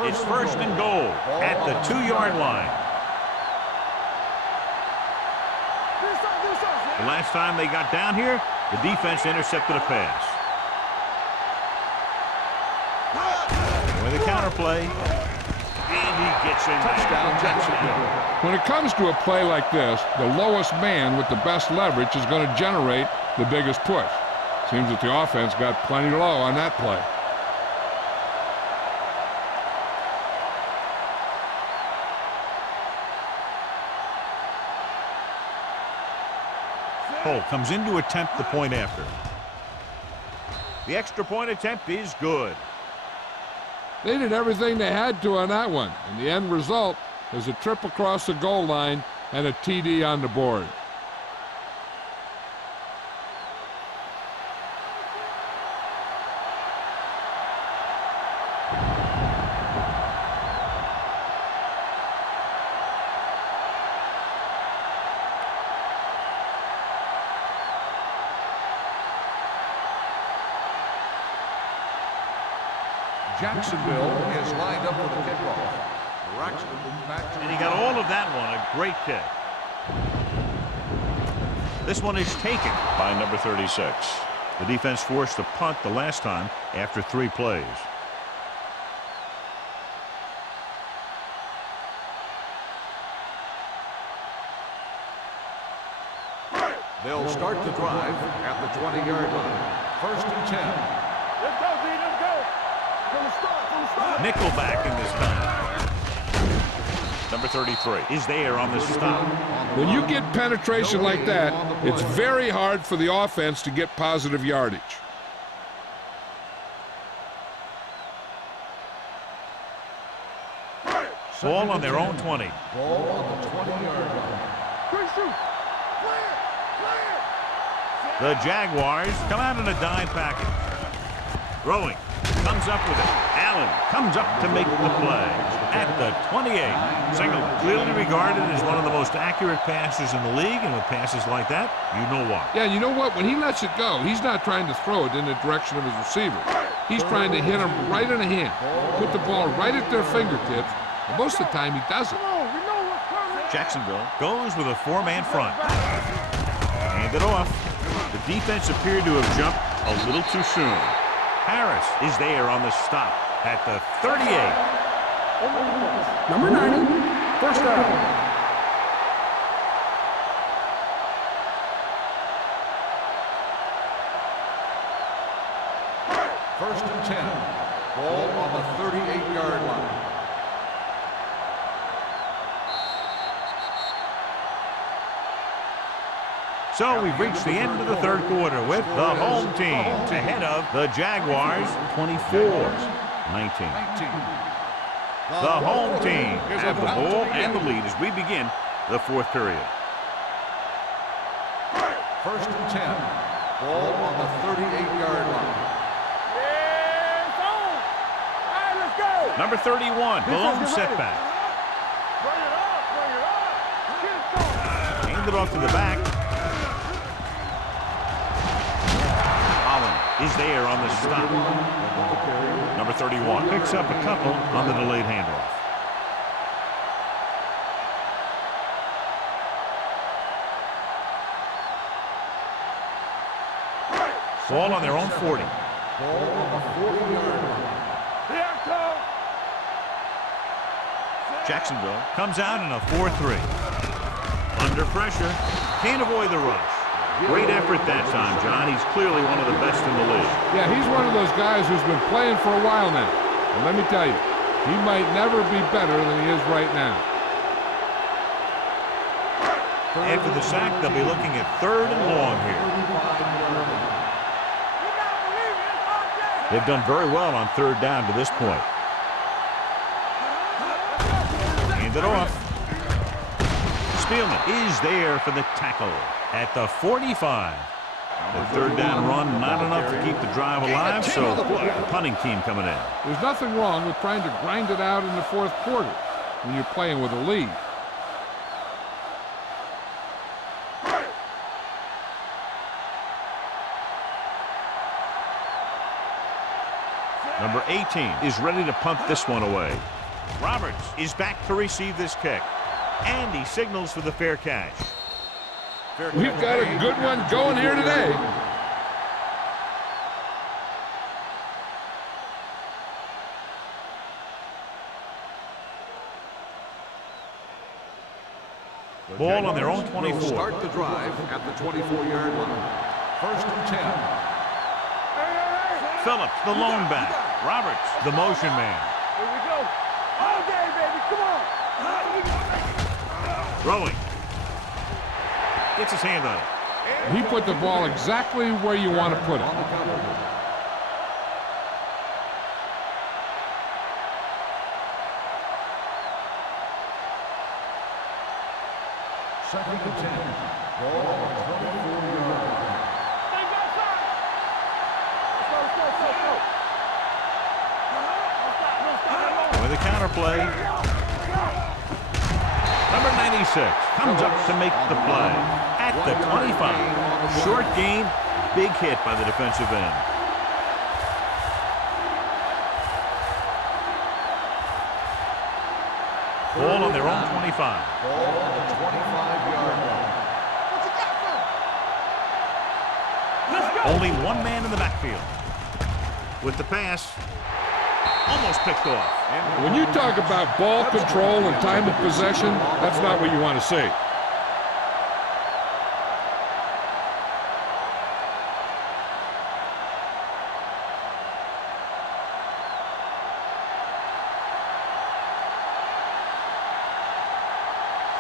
It's first and goal at the 2-yard line. The last time they got down here, the defense intercepted a pass. With a counterplay, and he gets in. Touchdown, Jacksonville. When it comes to a play like this, the lowest man with the best leverage is going to generate the biggest push. Seems that the offense got plenty low on that play. Cole comes in to attempt the point after. The extra point attempt is good. They did everything they had to on that one, and the end result is a trip across the goal line and a TD on the board. Jacksonville is lined up for the kickoff. Braxton back to And he got all of that one. A great kick. This one is taken by number 36. The defense forced to punt the last time after 3 plays. They'll start the drive at the 20-yard line. First and 10. Let's go, D. Let's go. From the start. Nickelback in this time. Number 33 is there on the stop. When you get penetration like that, it's very hard for the offense to get positive yardage. Ball on their own 20. Ball on the 20-yard line. Quick shoot. The Jaguars come out in a dime package. Throwing. Comes up with it. Allen comes up to make the play at the 28. Single, clearly regarded as one of the most accurate passers in the league, and with passes like that, you know why. Yeah, you know what? When he lets it go, he's not trying to throw it in the direction of his receiver. He's trying to hit him right in the hand, put the ball right at their fingertips, and most of the time he does it. Jacksonville goes with a 4-man front. Hand it off. The defense appeared to have jumped a little too soon. Harris is there on the stop at the 38. Number 90, first down. Ball on the 38-yard line. So we've reached the end of the third quarter with the home team ahead of the Jaguars 24-19. The home team have the ball and the lead as we begin the fourth period. First and 10. Ball on the 38-yard line. Yeah, it's on. All right, let's go. Number 31, the lone setback. Bring it up, bring it up. Get it going. Handed off to the back. Is there on the stop. Number 31 picks up a couple on the delayed handoff. Ball on their own 40. Ball on the 40-yard line. Here it comes. Jacksonville comes out in a 4-3. Under pressure. Can't avoid the rush. Great effort that time, John. He's clearly one of the best in the league. Yeah, he's one of those guys who's been playing for a while now. And let me tell you, he might never be better than he is right now. After the sack, they'll be looking at 3rd and long here. They've done very well on 3rd down to this point. Hand it off. Spielman is there for the tackle at the 45. The 3rd down run, not enough to keep the drive alive, so the punting team coming in. There's nothing wrong with trying to grind it out in the fourth quarter when you're playing with a lead. Number 18 is ready to punt this one away. Roberts is back to receive this kick. And he signals for the fair catch. We've got a good one going here today. Ball on their own 24. They'll start the drive at the 24-yard line. First and 10. Phillips, the lone back. Roberts, the motion man. Here we go. All day, baby. Come on. Throwing. Gets his hand on it. He put the ball exactly where you want to put it. Second and 10. Ball on the 24-yard line. With a counter play. Number 96 comes up to make the play at the 25. Short gain, big hit by the defensive end. Ball on their own 25. Ball on the 25-yard line. Only one man in the backfield. With the pass, almost picked off. When you talk about ball control and time of possession, that's not what you want to see.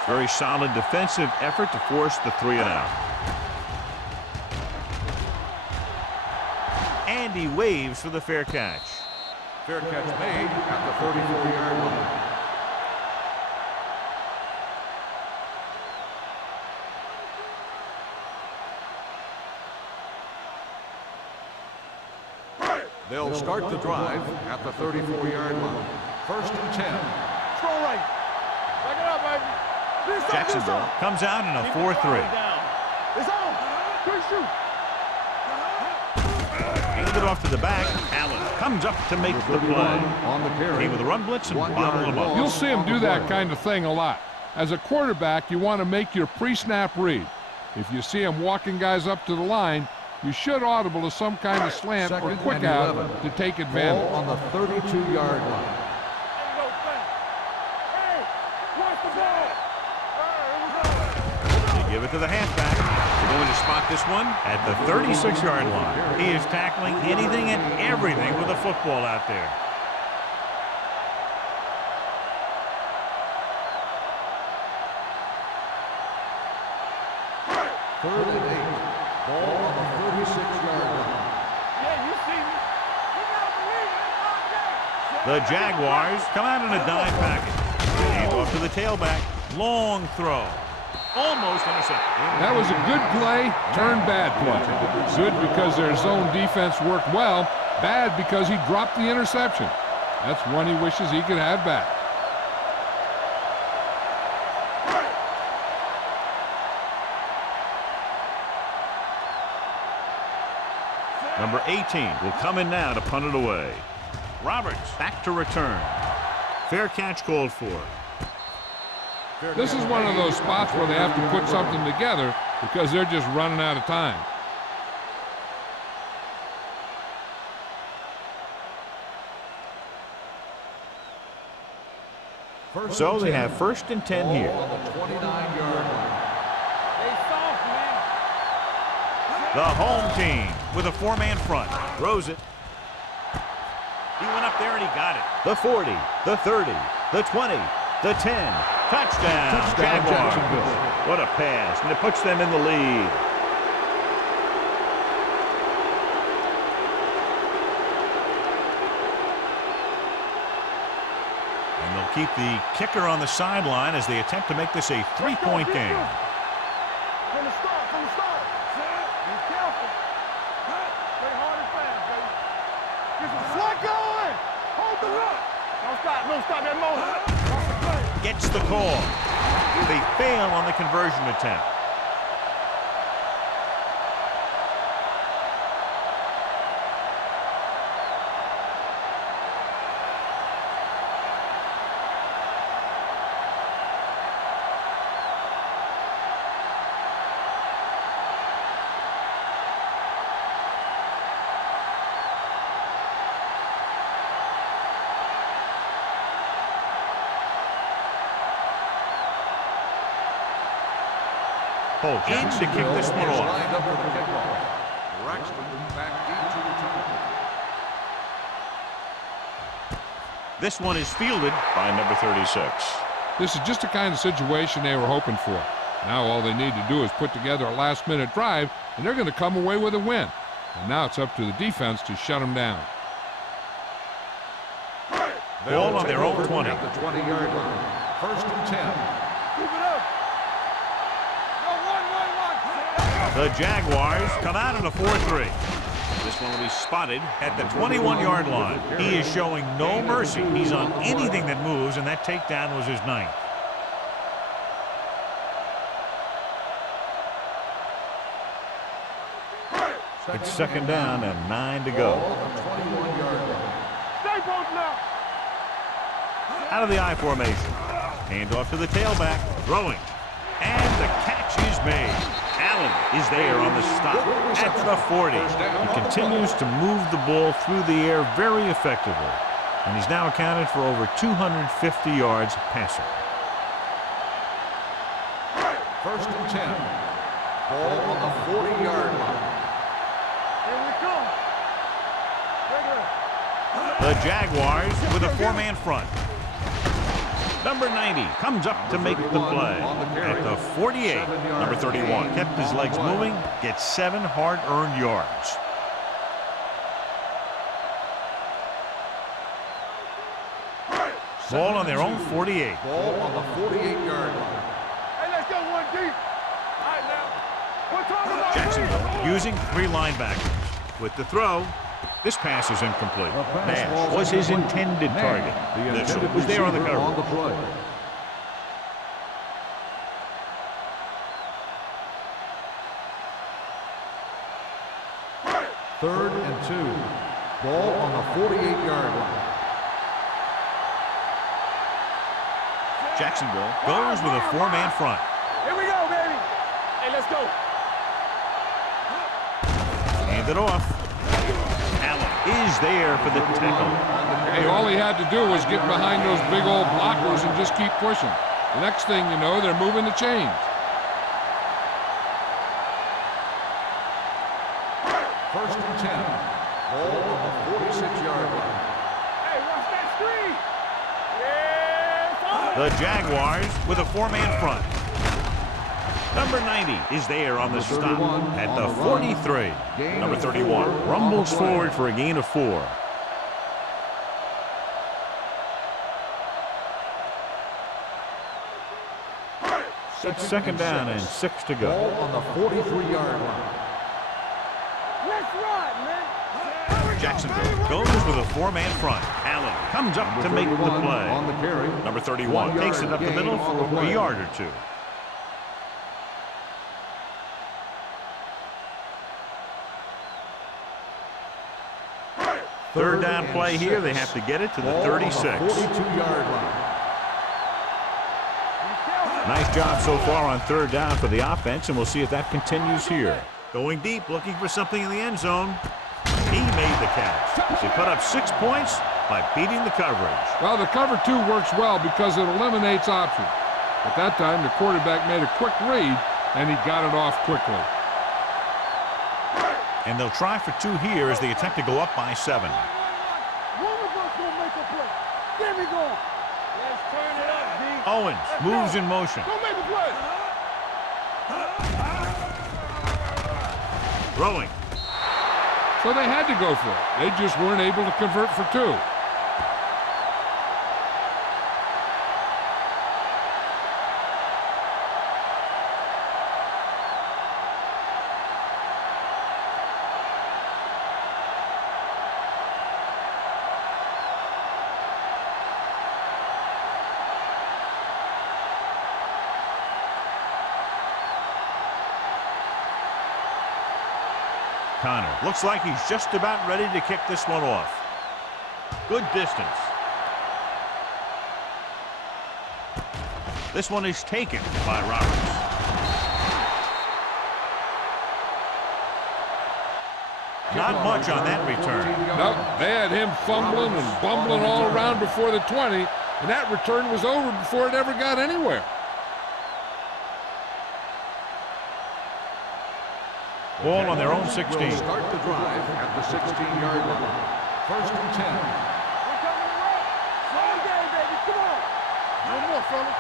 Very solid defensive effort to force the 3-and-out. And he waves for the fair catch. Fair catch made at the 34-yard line. They'll start the drive at the 34-yard line. First and 10. Throw right. Back it up, baby. Jacksonville comes out in a 4-3. It's on. Good shoot. Handed off to the back. Allen comes up to make the play. On the carry. Came with a run blitz and bobbled him up. You'll see him do that kind of thing a lot. As a quarterback, you want to make your pre-snap read. If you see him walking guys up to the line, you should audible to some kind of slant or quick out to take advantage. Ball on the 32-yard line. They give it to the halfback. They're going to spot this one at the 36-yard line. He is tackling anything and everything with a football out there. 3rd and 8. Ball on the 36-yard line. Yeah, you see me. You gotta believe it. It's our game. The Jaguars come out in a dime package. Hand off to the tailback. Long throw. Almost intercepted. That was a good play, turned bad play. Good because their zone defense worked well. Bad because he dropped the interception. That's one he wishes he could have back. Number 18 will come in now to punt it away. Roberts back to return. Fair catch called for. This is one of those spots where they have to put something together because they're just running out of time. So they have 1st and 10 here. On the 29-yard line. They soft, man. The home team with a 4-man front. Throws it. He went up there and he got it. The 40, the 30, the 20, the 10. Touchdown, Jaguars. What a pass, and it puts them in the lead. And they'll keep the kicker on the sideline as they attempt to make this a 3-point game. From the start, from the start. Be careful. Play hard and fast, baby. Get some slot going. Hold the look. Don't stop, no stop that motion. Gets the call. They fail on the conversion attempt. Holt in to kick this one off. Lined up for the kickoff. Braxton back deep to return. This one is fielded by number 36. This is just the kind of situation they were hoping for. Now all they need to do is put together a last-minute drive, and they're going to come away with a win. And now it's up to the defense to shut them down. Ball on their own 20. At the 20-yard line. 1st and 10. Keep it up. Go, run. The Jaguars come out in a 4-3. This one will be spotted at the 21-yard line. He is showing no mercy. He's on anything that moves, and that takedown was his 9th. It's 2nd down and 9 to go. Stay both now. Out of the I formation. Hand off to the tailback. Throwing. And the catch is made. Allen is there on the stop at the 40. He continues to move the ball through the air very effectively. And he's now accounted for over 250 yards passing. 1st and 10. Ball on the 40-yard line. Here we come. The Jaguars with a 4-man front. Number 90 comes up to make the play. At the 48, number 31 kept his legs moving, gets 7 hard-earned yards. Ball on their own 48. Ball on the 48-yard line. Hey, let's go one deep. All right, now. We're talking about Jacksonville using 3 linebackers. With the throw, this pass is incomplete. Nash was his intended target. This was there on the cover. Third and 2. Ball on the 48-yard line. Jacksonville goes with a 4-man front. Here we go, baby. Hey, let's go. Hand it off. Allen is there for the tackle. Hey, all he had to do was get behind those big old blockers and just keep pushing. The next thing you know, they're moving the chains. First and 10. Ball on the 46-yard line. Hey, watch that screen. Yeah, The Jaguars with a 4-man front. Number 90 is there on the stop at the 43. Number 31 rumbles forward for a gain of 4. It's second down and 6 to go. Ball on the 43-yard line. Let's ride, man. Jacksonville goes with a 4-man front. Allen comes up to make the play. On the carry. Number 31 takes it up the middle for a yard or 2. Third down play here. They have to get it to the 36. 42-yard line. Nice job so far on third down for the offense, and we'll see if that continues here. Going deep, looking for something in the end zone. He made the catch. They put up 6 points by beating the coverage. Well, the cover 2 works well because it eliminates options. At that time, the quarterback made a quick read, and he got it off quickly. And they'll try for 2 here as they attempt to go up by 7. One of us gonna make a play. There we go. Let's turn it up, D. Owens moves in motion. Go make a play. Throwing. So they had to go for it. They just weren't able to convert for 2. Connor looks like he's just about ready to kick this one off. Good distance. This one is taken by Roberts. Not much on that return. Nope, they had him fumbling and bumbling all around before the 20, and that return was over before it ever got anywhere. Ball on their own 16. Will start the drive at the 16-yard line. First and 10. We're coming to work. Same game, baby. Come on. No more, fellas.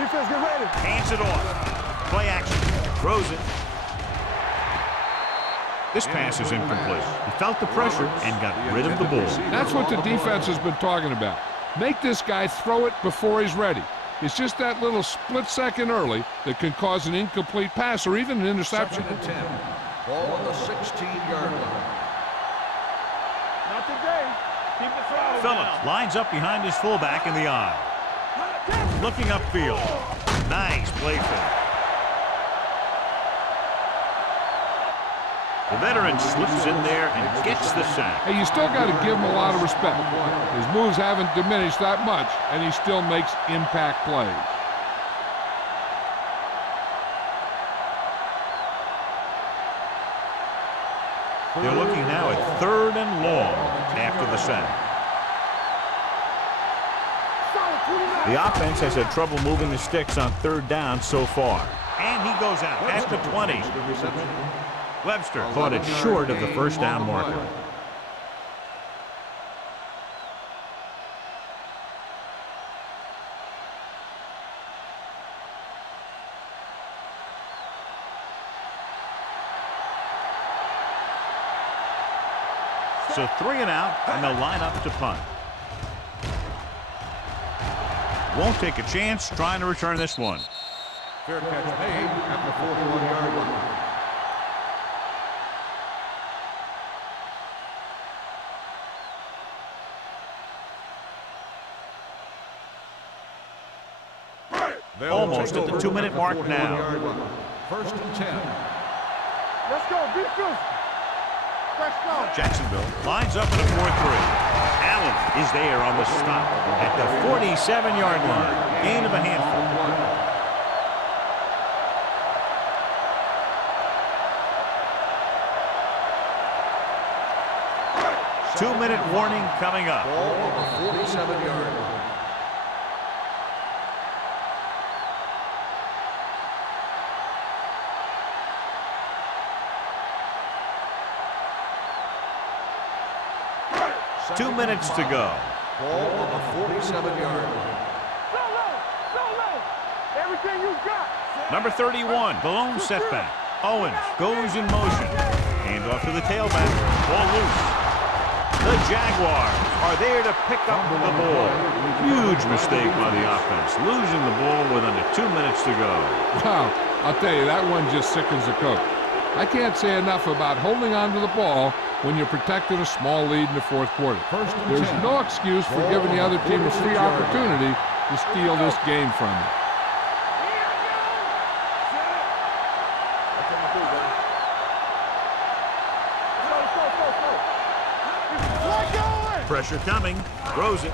Defense, get ready. Hands it off. Play action. Throws it. This pass is incomplete. He felt the pressure and got rid of the ball. That's what the defense has been talking about. Make this guy throw it before he's ready. It's just that little split second early that can cause an incomplete pass or even an interception. Second and 10. Ball on the 16-yard line. Not today. Keep it solid. Phillips lines up behind his fullback in the eye. Looking upfield. Nice play fake. The veteran slips in there and gets the sack. Hey, you still got to give him a lot of respect. His moves haven't diminished that much, and he still makes impact plays. They're looking now at 3rd and long after the sack. The offense has had trouble moving the sticks on 3rd down so far. And he goes out at the 20. Webster caught it short of the first down marker. So 3 and out, and they'll line up to punt. Won't take a chance trying to return this one. Fair catch made at the 41-yard line. Almost at the 2-minute mark now. First and 10. Let's go. Be physical. Let's go. Jacksonville lines up in a 4-3. Allen is there on the stop at the 47-yard line. Gain of a handful. 2-minute warning coming up. Ball on the 47-yard line. Two minutes to go. Ball on the 47-yard line. So low. So low. Everything you got. Number 31, the lone setback. Owens goes in motion. Hand off to the tailback. Ball loose. The Jaguars are there to pick up the ball. Huge mistake by the offense. Losing the ball with under 2 minutes to go. Wow, I'll tell you, that one just sickens the coach. I can't say enough about holding on to the ball when you're protecting a small lead in the fourth quarter. There's no excuse for giving the other team a free opportunity to steal this game from you. Pressure coming. Throws it.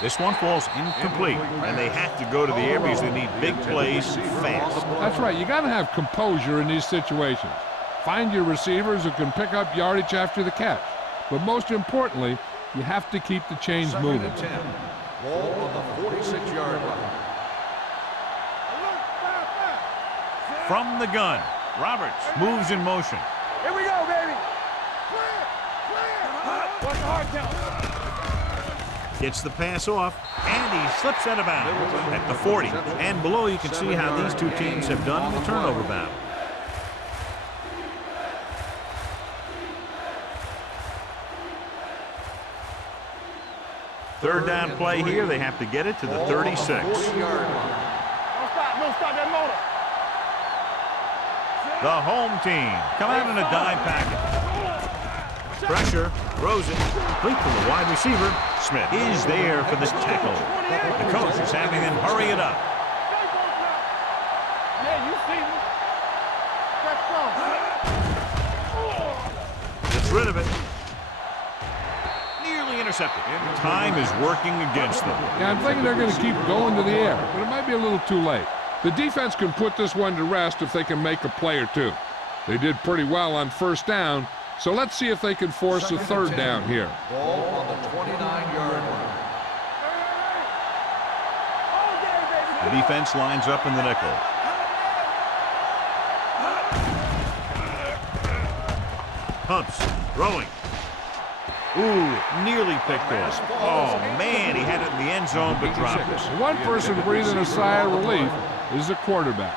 This one falls incomplete, and they have to go to the air because they need big plays fast. That's right. You got to have composure in these situations. Find your receivers who can pick up yardage after the catch. But most importantly, you have to keep the chains moving. 2nd and 10. Ball on the 46-yard line. From the gun, Roberts moves in motion. Here we go, baby. Clear. What's the hard count? Gets the pass off, and he slips out of bounds at the 40. And below, you can see how these two teams have done in the turnover battle. Third down play here. They have to get it to the 36. 40-yard line. Don't stop that motor. The home team come out in a dime package. Pressure, throws it, complete to the wide receiver. Smith is there for the tackle. The coach is having them hurry it up. Yeah, you see me. That's strong. Gets rid of it. Nearly intercepted. Time is working against them. Yeah, I'm thinking they're going to keep going to the air, but it might be a little too late. The defense can put this one to rest if they can make a play or two. They did pretty well on first down, so let's see if they can force a third down here. Ball on the 29-yard line. The defense lines up in the nickel. Pumps, throwing. Ooh, nearly picked off. Oh, man, he had it in the end zone but dropped it. One person breathing a sigh of relief is the quarterback.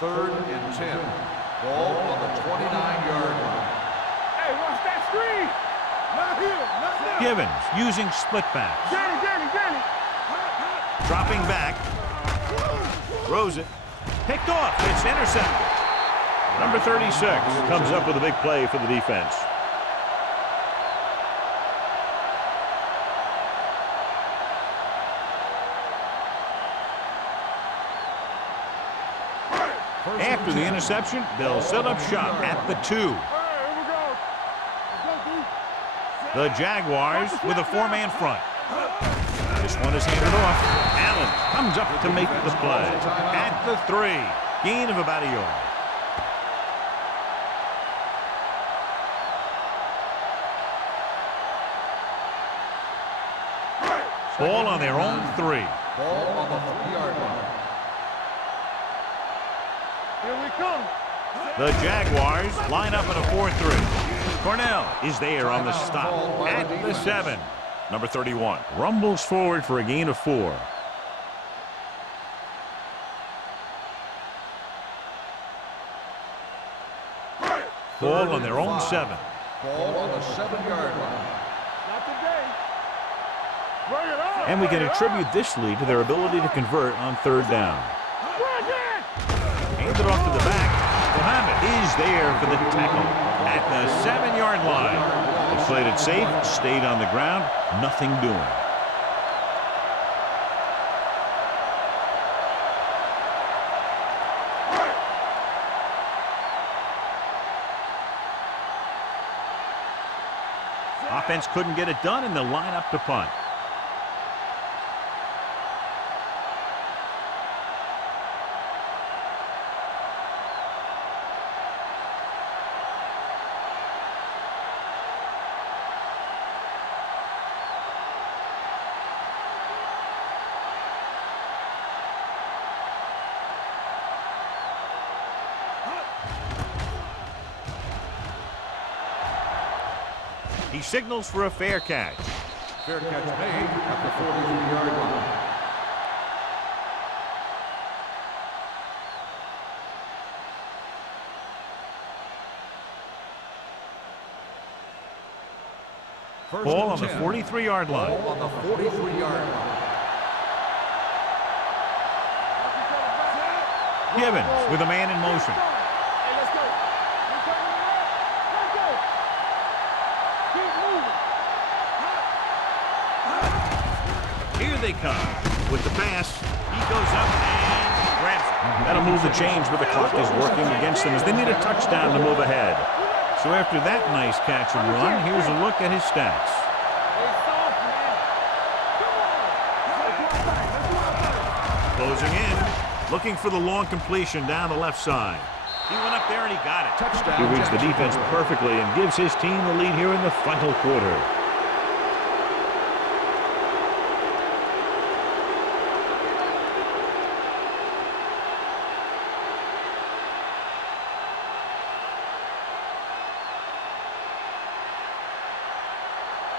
Third and 10. Ball on the 29-yard line. Hey, watch that screen. Not here, not there. Givens using split backs. Danny. Dropping back. Throws it. Picked off. It's intercepted. Number 36 comes up with a big play for the defense. After the interception, they'll set up shop at the 2. All right, here we go. Let's go, The Jaguars with a 4-man front. This one is handed off. Allen comes up to make the play. At the 3. Gain of about a yard. Ball on their own 3. Ball on the 3-yard line. Here we come. The Jaguars line up in a 4-3. Cornell is there on the stop at the 7. Number 31 rumbles forward for a gain of 4. Ball on their own 7. Ball on the 7-yard line. Not today. Bring it on. And we can attribute this lead to their ability to convert on third down. Bring it. Handed off to the back. Muhammad is there for the tackle at the 7-yard line. They played it safe, stayed on the ground, nothing doing. Offense couldn't get it done, and they'll line up to punt. He signals for a fair catch. Fair catch made at the 43-yard line. Ball on the 43-yard line. Ball on the 43-yard line. Givens with a man in motion. Hey, let's go. You coming in there? Let's go. Keep moving. Here they come. With the pass, he goes up and grabs it. That'll move the chains, but the clock is working against them as they need a touchdown to move ahead. So after that nice catch and run, here's a look at his stats. Closing in, looking for the long completion down the left side. He went up there and he got it. Touchdown. He reads the defense perfectly and gives his team the lead here in the final quarter.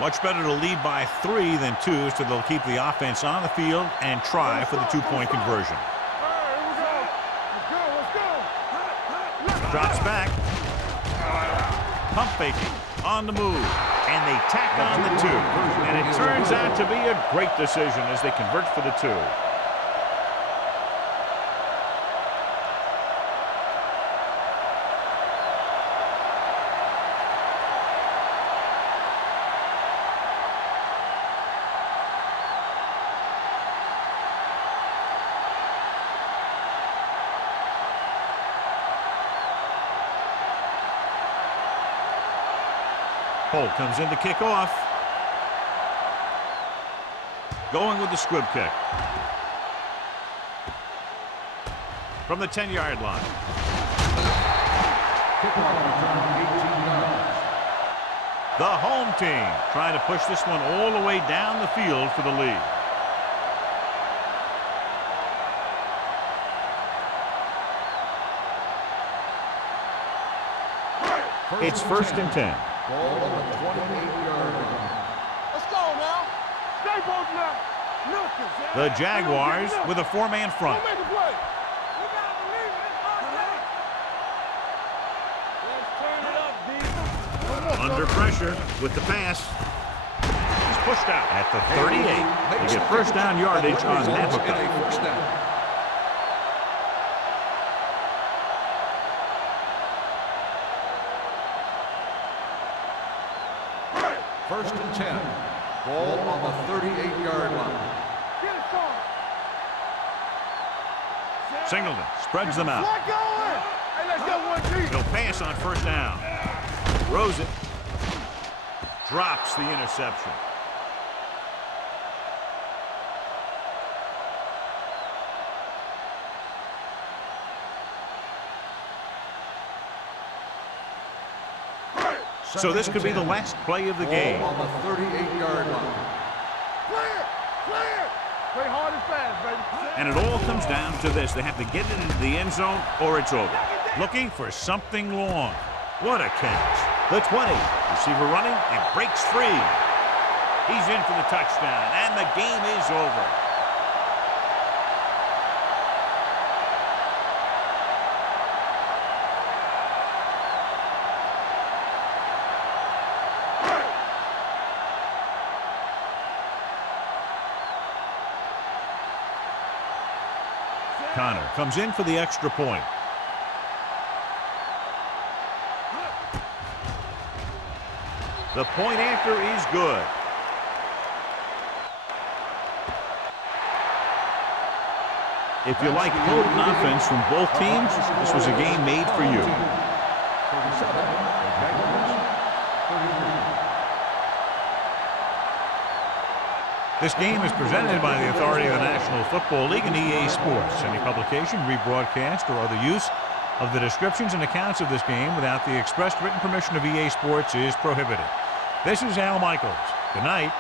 Much better to lead by 3 than 2, so they'll keep the offense on the field and try for the 2-point conversion. Drops back. Pump faking on the move. And they tack on the 2. And it turns out to be a great decision as they convert for the 2. Holt comes in to kick off. Going with the squib kick. From the 10-yard line. Kickoff return 18 yards. The home team trying to push this one all the way down the field for the lead. It's 1st and 10. Ball on the 28-yard line. Let's go now. Stay both now. The Jaguars with a 4-man front. Don't make a play. You gotta believe it. It's our day. Let's turn it up, D. Under pressure with the pass. He's pushed out at the 38. They get first down yardage on that Results in hookup. a first down. First and 10. Ball on the 38-yard line. Get it, Sean. Singleton spreads them out. Flat going. Hey, let's go one deep. He'll pass on first down. Throws it. Drops the interception. So this could be the last play of the game. Ball on the 38-yard line. Clear. Clear. Play hard and fast, baby. And it all comes down to this. They have to get it into the end zone or it's over. Looking for something long. What a catch. The 20. Receiver running and breaks free. He's in for the touchdown, and the game is over. Connor comes in for the extra point. The point after is good. If you like potent offense from both teams, this was a game made for you. 37, the Jaguars, 33. This game is presented by the authority of the National Football League and EA Sports. Any publication, rebroadcast, or other use of the descriptions and accounts of this game without the expressed written permission of EA Sports is prohibited. This is Al Michaels. Good night.